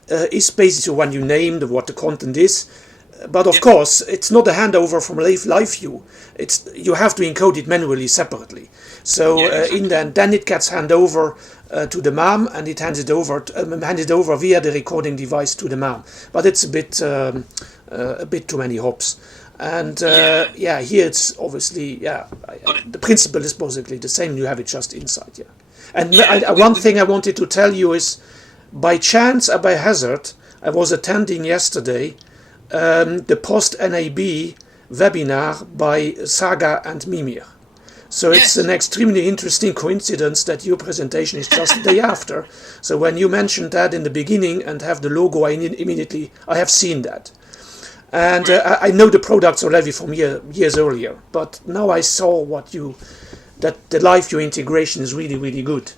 is basically when you name what the content is. But of course, it's not a handover from LiveU. You have to encode it manually separately. So then it gets handed over to the MAM, and it handed over via the recording device to the MAM. But it's a bit too many hops. And here it's obviously the principle is basically the same. You have it just inside. And one thing I wanted to tell you is, by chance or by hazard, I was attending yesterday the post-NAB webinar by Saga and Mimir. So it's an extremely interesting coincidence that your presentation is just the day after. So when you mentioned that in the beginning and have the logo, I have seen that. And I know the products already from years earlier, but now I saw that the LiveU integration is really, really good.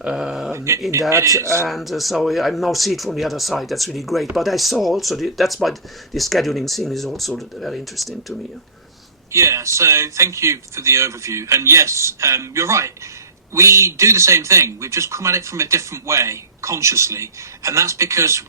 And so I now see it from the other side. That's really great. But I saw also that's why the scheduling thing is also very interesting to me. Yeah. So thank you for the overview. And yes, you're right. We do the same thing. We've just come at it from a different way, consciously, and that's because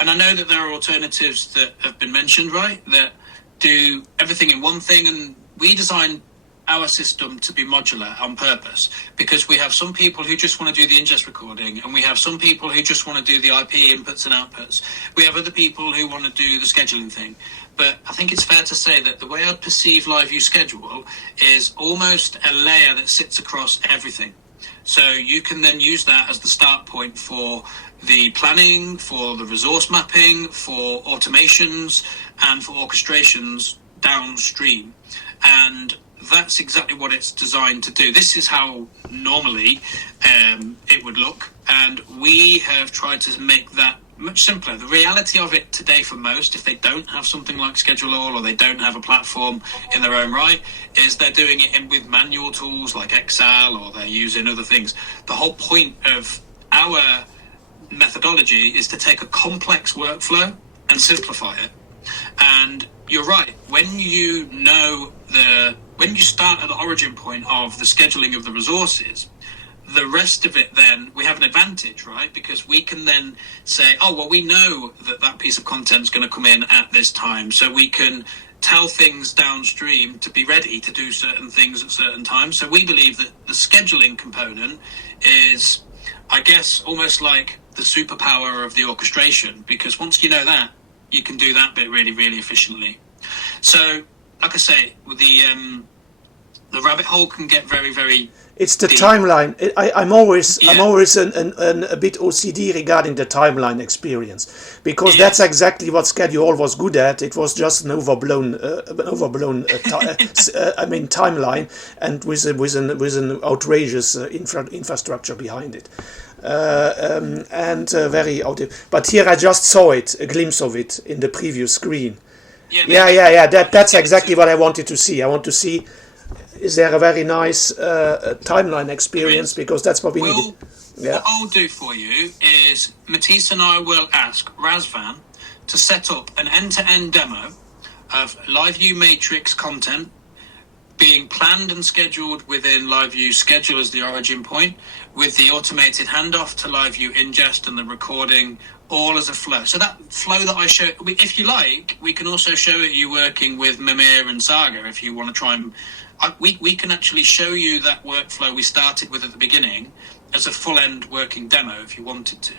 and I know that there are alternatives that have been mentioned, right? That do everything in one thing, and we design our system to be modular on purpose, because we have some people who just want to do the ingest recording, and we have some people who just want to do the IP inputs and outputs. We have other people who want to do the scheduling thing. But I think it's fair to say that the way I perceive LiveU schedule is almost a layer that sits across everything. So you can then use that as the start point for the planning, for the resource mapping, for automations, and for orchestrations downstream. And that's exactly what it's designed to do. This is how normally it would look, and we have tried to make that much simpler. The reality of it today for most, if they don't have something like Schedule All or they don't have a platform in their own right, is they're doing it with manual tools like Excel, or they're using other things. The whole point of our methodology is to take a complex workflow and simplify it. And you're right, when you start at the origin point of the scheduling of the resources, the rest of it, then we have an advantage, right? Because we can then say, oh, well, we know that piece of content is going to come in at this time, so we can tell things downstream to be ready to do certain things at certain times. So we believe that the scheduling component is, I guess, almost like the superpower of the orchestration, because once you know that, you can do that bit really, really efficiently. So, like I say, the rabbit hole can get very, very It's the deep. timeline. I'm always Yeah. a bit OCD regarding the timeline experience, because Yeah. that's exactly what Schedule was good at. It was just an overblown timeline, and with an outrageous infrastructure behind it, very out. But here I just saw it, a glimpse of it in the previous screen. Yeah. That's exactly what I wanted to see. I want to see. Is there a very nice timeline experience? Because that's what we need. Yeah. What I'll do for you is Matisse and I will ask Razvan to set up an end-to-end demo of LiveU Matrix content being planned and scheduled within LiveU Schedule as the origin point, with the automated handoff to LiveU Ingest and the recording all as a flow. So that flow that I show, if you like, we can also show it you working with Mimir and Saga if you want to try and... We can actually show you that workflow we started with at the beginning as a full-end working demo if you wanted to.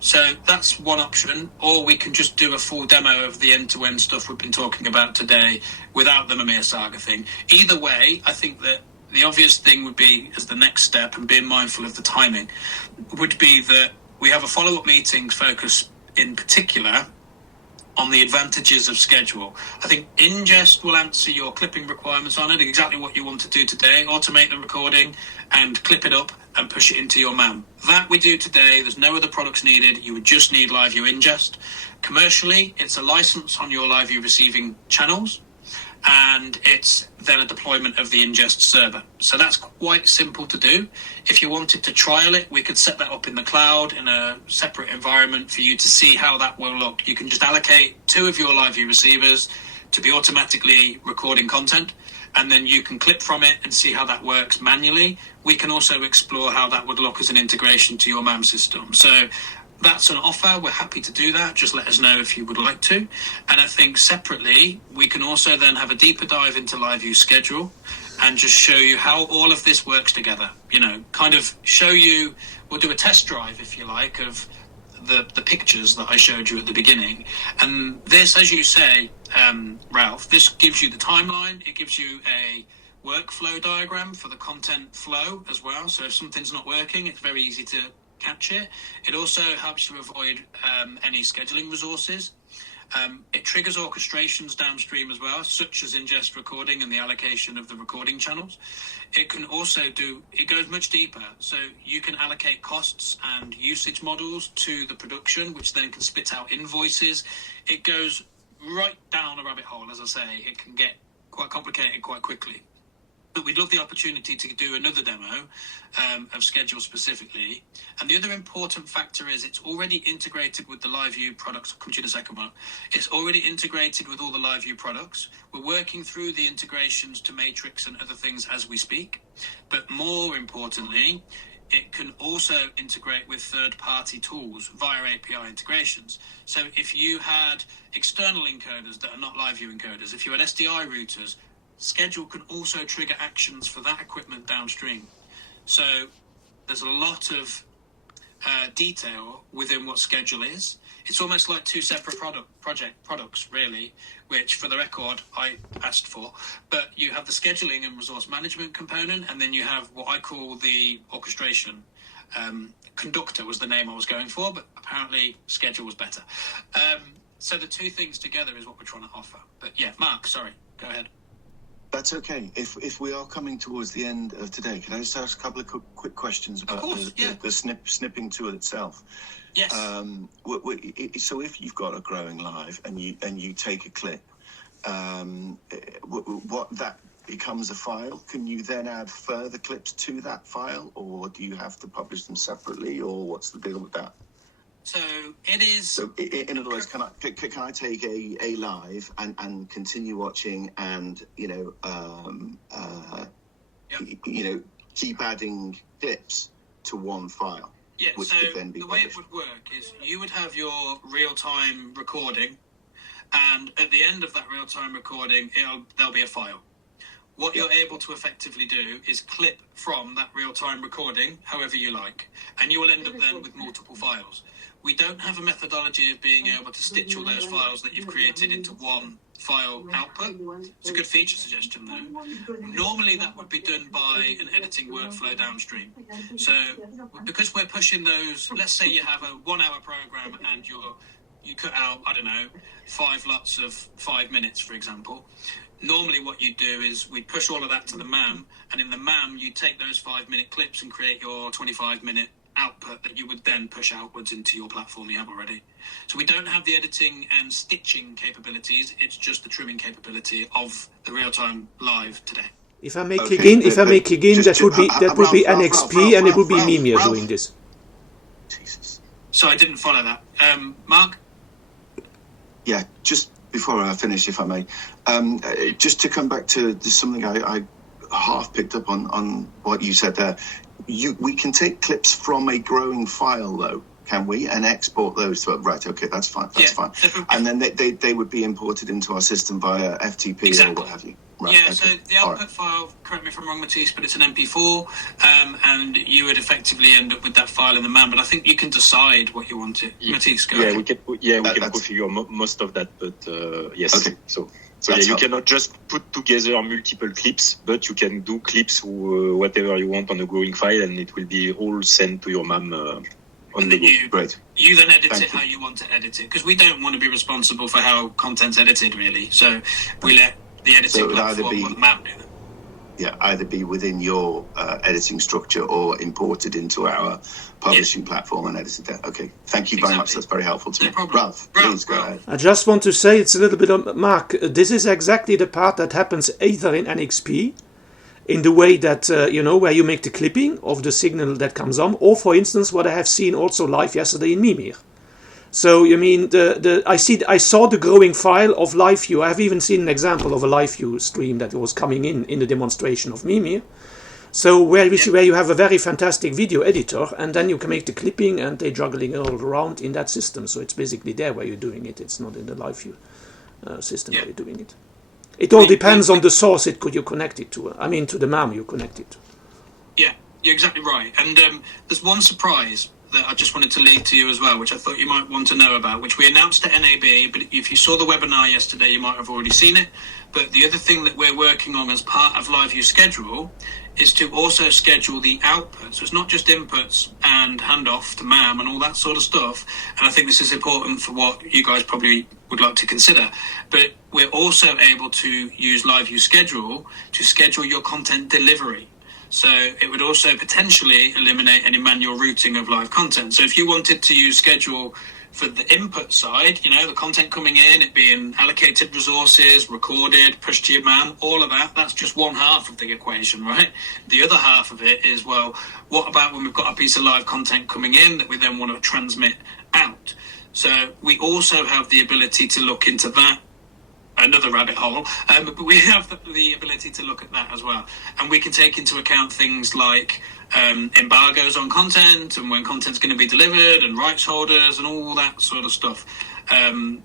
So that's one option, or we can just do a full demo of the end-to-end stuff we've been talking about today without the Mimir Saga thing. Either way, I think that the obvious thing would be, as the next step, and being mindful of the timing, would be that we have a follow-up meeting focus in particular on the advantages of Schedule. I think Ingest will answer your clipping requirements on it, exactly what you want to do today, automate the recording and clip it up and push it into your MAM. That we do today. There's no other products needed. You would just need LiveU Ingest. Commercially, it's a license on your LiveU receiving channels, and it's then a deployment of the ingest server. So that's quite simple to do. If you wanted to trial it, we could set that up in the cloud in a separate environment for you to see how that will look. You can just allocate 2 of your LiveU receivers to be automatically recording content, and then you can clip from it and see how that works manually. We can also explore how that would look as an integration to your MAM system. So that's an offer. We're happy to do that. Just let us know if you would like to. And I think separately, we can also then have a deeper dive into LiveU Schedule and just show you how all of this works together. You know, kind of show you, we'll do a test drive, if you like, of the pictures that I showed you at the beginning. And this, as you say, Ralph, this gives you the timeline. It gives you a workflow diagram for the content flow as well. So if something's not working, it's very easy to catch it. It also helps you avoid any scheduling resources. It triggers orchestrations downstream as well, such as ingest recording and the allocation of the recording channels. It can also it goes much deeper. So you can allocate costs and usage models to the production, which then can spit out invoices. It goes right down a rabbit hole, as I say. It can get quite complicated quite quickly. But we'd love the opportunity to do another demo of Schedule specifically. And the other important factor is it's already integrated with the LiveU products. I'll come to you in a second, Mark. It's already integrated with all the LiveU products. We're working through the integrations to Matrix and other things as we speak. But more importantly, it can also integrate with third-party tools via API integrations. So if you had external encoders that are not LiveU encoders, if you had SDI routers, Schedule can also trigger actions for that equipment downstream. So there's a lot of detail within what Schedule is. It's almost like 2 separate products, really, which, for the record, I asked for. But you have the scheduling and resource management component, and then you have what I call the orchestration. Conductor was the name I was going for, but apparently Schedule was better. So the 2 things together is what we're trying to offer. But yeah, Mark, sorry, go ahead. That's okay. If we are coming towards the end of today, can I just ask a couple of quick questions about the snipping tool itself? Yes. So if you've got a growing live and you take a clip, what that becomes a file, can you then add further clips to that file, or do you have to publish them separately, or what's the deal with that? So it is. So in other words, can I take a live and continue watching and keep adding clips to one file? Yeah. So the way it would work is you would have your real-time recording, and at the end of that real-time recording, there'll be a file. What you're able to effectively do is clip from that real-time recording however you like, and you will end up then with multiple files. We don't have a methodology of being able to stitch all those files that you've created into one file output. It's a good feature suggestion though. Normally that would be done by an editing workflow downstream. So because we're pushing those, let's say you have a 1 hour program and you cut out, I don't know, 5 lots of 5 minutes, for example. Normally what you do is we push all of that to the MAM, and in the MAM you take those 5-minute clips and create your 25-minute output that you would then push outwards into your platform you have already. So we don't have the editing and stitching capabilities, it's just the trimming capability of the real-time live today. If I may kick in, that would be NXP, and it would be Mimir doing this. Jesus. So I didn't follow that. Mark? Yeah, just before I finish, if I may, just to come back to something I half picked up on what you said there. We can take clips from a growing file, though, can we? And export those to right? Okay, that's fine. That's fine. And then they would be imported into our system via FTP or what have you. Right, yeah. okay. So the output file, correct me if I'm wrong, Matisse, but it's an MP4, and you would effectively end up with that file in the MAM. But I think you can decide what you want it. Matisse, go ahead. We can configure most of that, but yes. Okay. So you cannot just put together multiple clips, but you can do clips whatever you want on a growing file, and it will be all sent to your MAM on the go. Great. You then edit it how you want to edit it, because we don't want to be responsible for how content's edited, really. So we let the editing platform MAM do that. Yeah, either be within your editing structure or imported into our publishing platform and edited there. Okay, thank you very much. That's very helpful to me. Ralph, please go ahead. I just want to say it's a little bit of Mark. This is exactly the part that happens either in NXP, in the way that where you make the clipping of the signal that comes on, or for instance, what I have seen also live yesterday in Mimir. So you mean I saw the growing file of LiveU. I have even seen an example of a LiveU stream that was coming in the demonstration of Mimir. So where you have a very fantastic video editor, and then you can make the clipping, and they're juggling it all around in that system. So it's basically there where you're doing it. It's not in the LiveU system where you're doing it. It all depends on the source you connect it to. I mean, to the MAM you connect it to. Yeah, you're exactly right. And there's one surprise that I just wanted to lead to you as well, which I thought you might want to know about, which we announced at NAB, but if you saw the webinar yesterday, you might have already seen it. But the other thing that we're working on as part of LiveU Schedule is to also schedule the output. So it's not just inputs and handoff to MAM and all that sort of stuff. And I think this is important for what you guys probably would like to consider. But we're also able to use LiveU Schedule to schedule your content delivery. So it would also potentially eliminate any manual routing of live content. So if you wanted to use Schedule for the input side, the content coming in, it being allocated resources, recorded, pushed to your MAM, all of that, that's just one half of the equation, right? The other half of it is, well, what about when we've got a piece of live content coming in that we then want to transmit out? So we also have the ability to look into that. Another rabbit hole, but we have the ability to look at that as well, and we can take into account things like embargoes on content and when content's going to be delivered and rights holders and all that sort of stuff. I'm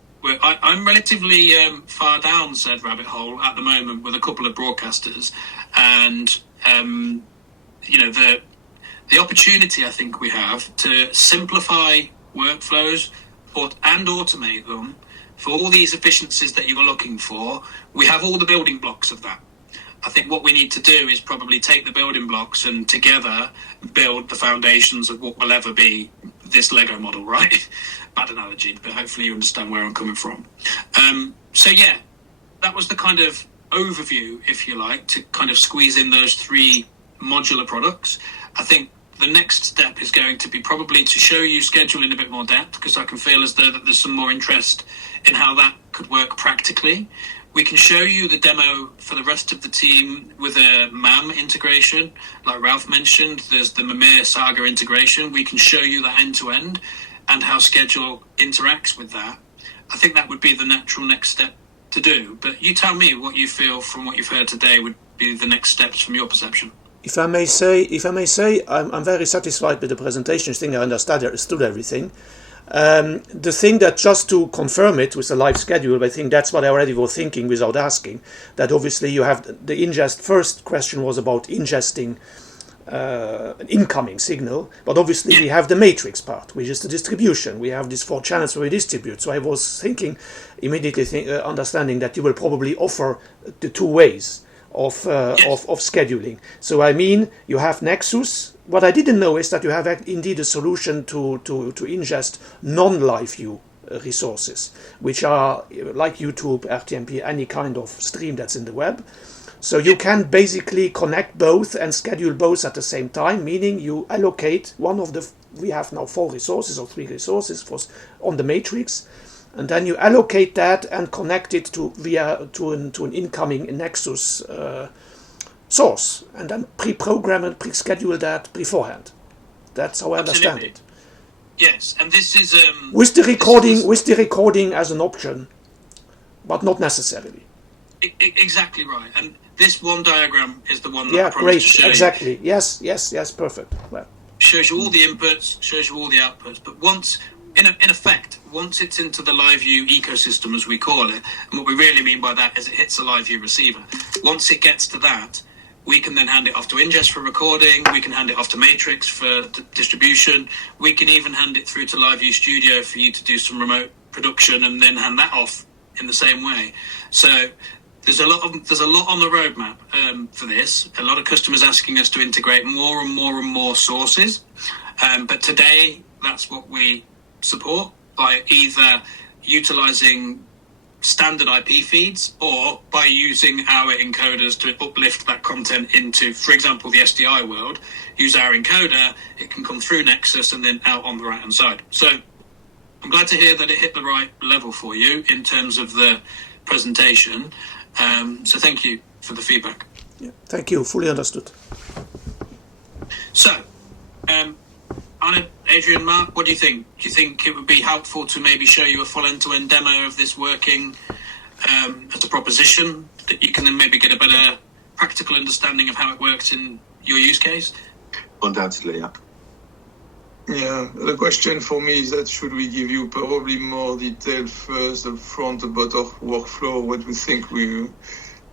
relatively far down said rabbit hole at the moment with a couple of broadcasters, and the opportunity I think we have to simplify workflows and automate them. For all these efficiencies that you're looking for, we have all the building blocks of that. I think what we need to do is probably take the building blocks and together build the foundations of what will ever be this Lego model, right? Bad analogy, but hopefully you understand where I'm coming from. That was the kind of overview, if you like, to kind of squeeze in those 3 modular products. I think the next step is going to be probably to show you schedule in a bit more depth, because I can feel as though that there's some more interest in how that could work practically. We can show you the demo for the rest of the team with a MAM integration. Like Ralph mentioned, there's the Mimir Saga integration. We can show you that end-to-end and how schedule interacts with that. I think that would be the natural next step to do. But you tell me what you feel from what you've heard today would be the next steps from your perception. If I may say, I'm very satisfied with the presentation. I think I understood everything. The thing that, just to confirm it with the live schedule, I think that's what I already was thinking without asking, that obviously you have the ingest. First question was about ingesting an incoming signal, but obviously we have the matrix part, which is the distribution. We have these 4 channels where we distribute. So I was thinking, immediately understanding that you will probably offer the 2 ways of scheduling. So I mean, you have Nexus. What I didn't know is that you have indeed a solution to ingest non-LiveU resources, which are like YouTube, RTMP, any kind of stream that's in the web. So you can basically connect both and schedule both at the same time, meaning you allocate one of the, we have now 4 resources or 3 resources on the matrix, and then you allocate that and connect it to an incoming Nexus source, and then pre-program and pre-schedule that beforehand. That's how I understand it. Yes, and this is with the recording as an option, but not necessarily. Exactly right. And this one diagram is the one that I promised to show exactly. you. Yes, perfect. Well, shows you all the inputs, shows you all the outputs, but once, in effect, once it's into the LiveU ecosystem, as we call it, and what we really mean by that is it hits a LiveU receiver. Once it gets to that, we can then hand it off to Ingest for recording, we can hand it off to Matrix for distribution, we can even hand it through to LiveU Studio for you to do some remote production and then hand that off in the same way. So there's a lot on the roadmap for this. A lot of customers asking us to integrate more and more sources. But today, that's what we support by either utilizing standard IP feeds or by using our encoders to uplift that content into, for example, the SDI world. Use our encoder, it can come through Nexus and then out on the right-hand side. So I'm glad to hear that it hit the right level for you in terms of the presentation. So thank you for the feedback. Yeah, thank you, fully understood. So, Anna, Adrian, Mark, what do you think? Do you think it would be helpful to maybe show you a full end-to-end demo of this working as a proposition, that you can then maybe get a better practical understanding of how it works in your use case? Undoubtedly, yeah. Yeah, the question for me is that should we give you probably more detail first up front about our workflow, what we think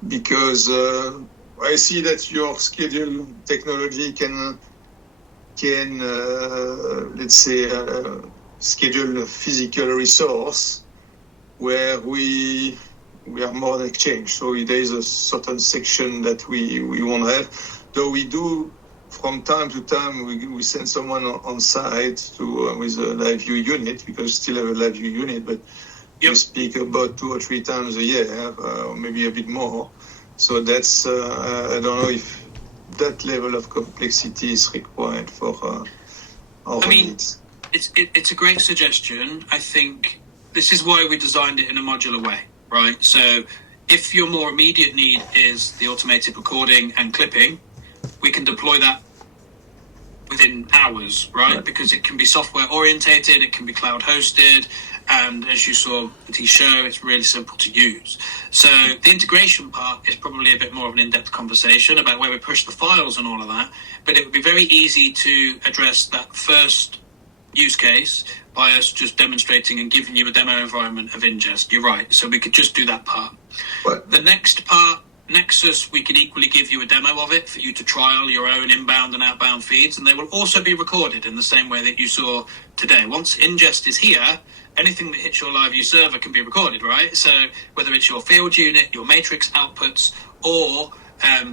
because I see that your schedule technology can let's say schedule a physical resource where we are more than exchange. So there is a certain section that we won't have, though we do. From time to time, we send someone on site to with a LiveU unit, because we still have a LiveU unit, but we speak about 2 or 3 times a year, or maybe a bit more. So that's I don't know if that level of complexity is required for our needs. It's a great suggestion. I think this is why we designed it in a modular way, right? So if your more immediate need is the automated recording and clipping, we can deploy that within hours, right? Because it can be software orientated, it can be cloud hosted, and as you saw with his show, it's really simple to use. So the integration part is probably a bit more of an in-depth conversation about where we push the files and all of that, but it would be very easy to address that first use case by us just demonstrating and giving you a demo environment of ingest. You're right, so we could just do that part. The next part, Nexus, we can equally give you a demo of it for you to trial your own inbound and outbound feeds, and they will also be recorded in the same way that you saw today. Once ingest is here, anything that hits your LiveU server can be recorded, right? So whether it's your field unit, your matrix outputs, or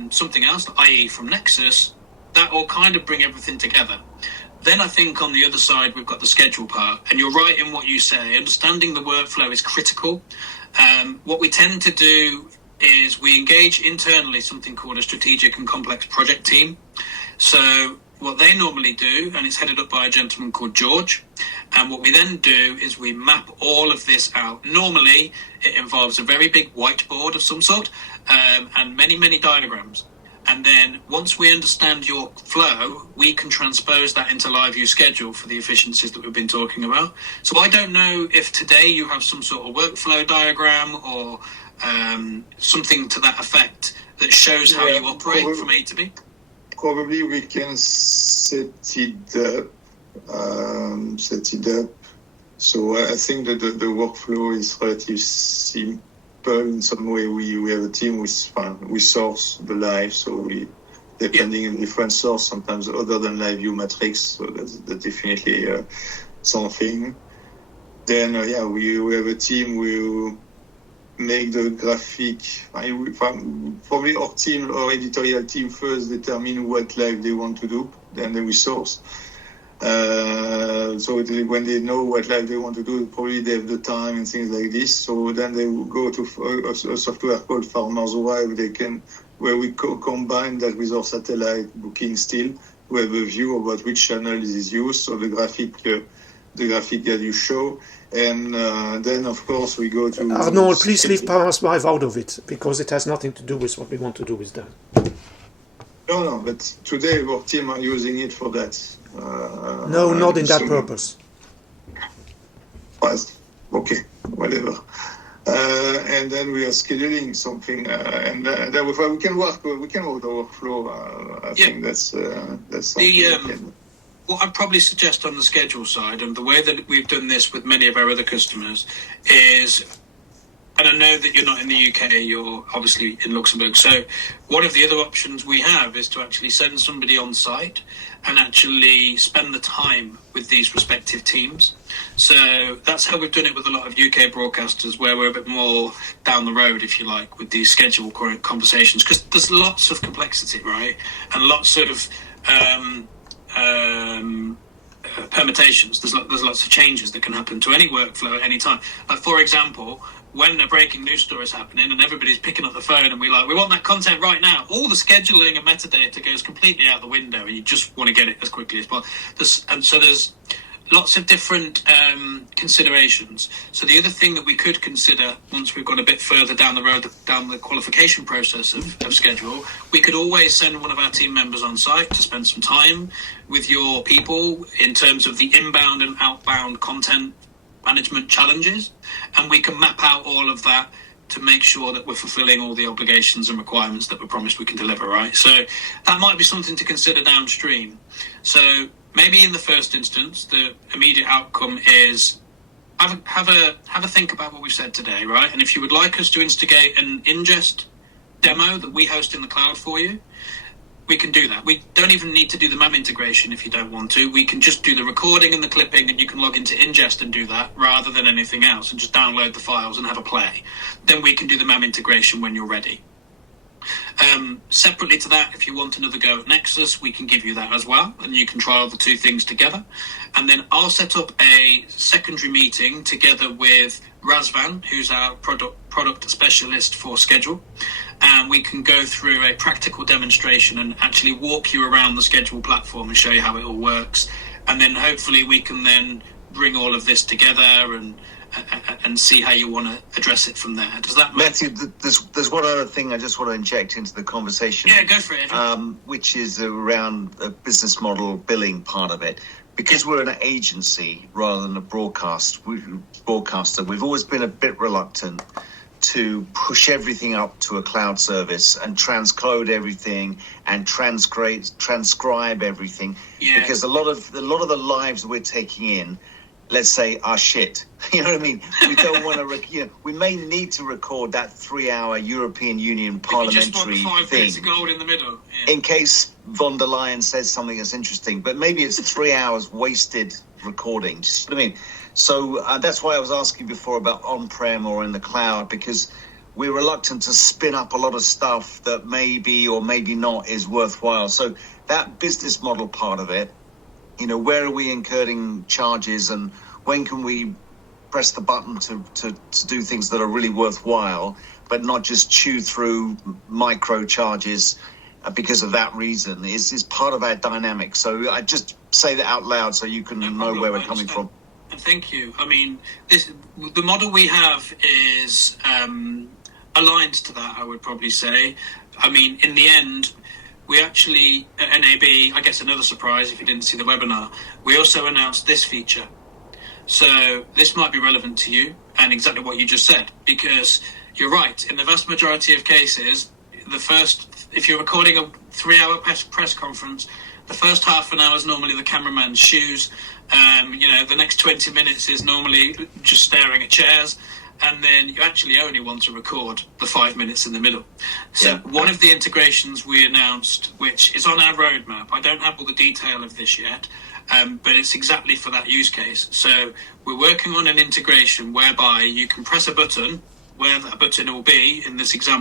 something else, i.e. from Nexus, that will kind of bring everything together. Then I think on the other side, we've got the schedule part, and you're right in what you say. Understanding the workflow is critical. What we tend to do is we engage internally something called a strategic and complex project team. So what they normally do, and it's headed up by a gentleman called George. And what we then do is we map all of this out. Normally, it involves a very big whiteboard of some sort, and many, many diagrams. And then once we understand your flow, we can transpose that into LiveU schedule for the efficiencies that we've been talking about. So I don't know if today you have some sort of workflow diagram or something to that effect that shows how you operate from A to B. Probably we can set it up. So I think that the workflow is relatively simple. In some way, we have a team we source the live, so we depending on different source, sometimes other than LiveU matrix. So that's definitely something. Then we have a team who make the graphic. Probably our team, our editorial team first determine what live they want to do, then we source. So when they know what live they want to do, probably they have the time and things like this. So then they will go to a software called Farmer's Wife. Where we combine that with our satellite booking still. We have a view about which channel is used. So the graphic that you show, and then of course we go to. Arnold, please leave Farmer's Wife out of it because it has nothing to do with what we want to do with them. No, but today our team are using it for that. No, not in that purpose. Okay, whatever. And then we are scheduling something, and then we can work the workflow. I think that's something. What I'd probably suggest on the schedule side, and the way that we've done this with many of our other customers, is, and I know that you're not in the UK, you're obviously in Luxembourg, so one of the other options we have is to actually send somebody on site and actually spend the time with these respective teams. So that's how we've done it with a lot of UK broadcasters, where we're a bit more down the road, if you like, with these schedule conversations, because there's lots of complexity, right? And lots of permutations. There's lots of changes that can happen to any workflow at any time. Like, for example, when a breaking news story is happening and everybody's picking up the phone and we want that content right now, all the scheduling and metadata goes completely out the window, and you just want to get it as quickly as possible. So there's lots of different considerations. So the other thing that we could consider, once we've gone a bit further down the road, down the qualification process of schedule, we could always send one of our team members on site to spend some time with your people in terms of the inbound and outbound content management challenges, and we can map out all of that to make sure that we're fulfilling all the obligations and requirements that we promised we can deliver, right? So that might be something to consider downstream. So maybe in the first instance, the immediate outcome is have a think about what we've said today, right? And if you would like us to instigate an ingest demo that we host in the cloud for you, we can do that. We don't even need to do the MAM integration if you don't want to. We can just do the recording and the clipping, and you can log into ingest and do that rather than anything else, and just download the files and have a play. Then we can do the MAM integration when you're ready. Separately to that, if you want another go at Nexus, we can give you that as well, and you can trial the two things together. And then I'll set up a secondary meeting together with Razvan, who's our product specialist for schedule, and we can go through a practical demonstration and actually walk you around the schedule platform and show you how it all works. And then hopefully we can then bring all of this together and see how you want to address it from there. Does that Matthew, there's one other thing I just want to inject into the conversation. Yeah, go for it. Which is around the business model billing part of it. Because we're an agency rather than a broadcaster, we've always been a bit reluctant to push everything up to a cloud service and transcode everything and transcribe everything. Yeah. Because a lot of the lives we're taking in, let's say, are shit. You know what I mean? We don't want to, we may need to record that 3-hour European Union parliamentary just want 5 thing bits of gold in the middle. Yeah. in case von der Leyen says something that's interesting, but maybe it's 3 hours wasted recording. Just what I mean. So that's why I was asking before about on-prem or in the cloud, because we're reluctant to spin up a lot of stuff that maybe or maybe not is worthwhile. So that business model part of it, where are we incurring charges, and when can we press the button to do things that are really worthwhile, but not just chew through micro charges because of that reason is part of our dynamic. So I just say that out loud so you can know where we're coming from. And thank you. I mean, the model we have is aligned to that, I would probably say. I mean, in the end, we actually, at NAB, I guess another surprise if you didn't see the webinar, we also announced this feature. So this might be relevant to you and exactly what you just said, because you're right. In the vast majority of cases, if you're recording a 3-hour press conference, the first half an hour is normally the cameraman's shoes. The next 20 minutes is normally just staring at chairs. And then you actually only want to record the 5 minutes in the middle. So one of the integrations we announced, which is on our roadmap, I don't have all the detail of this yet, but it's exactly for that use case. So we're working on an integration whereby you can press a button, where that button will be in this example,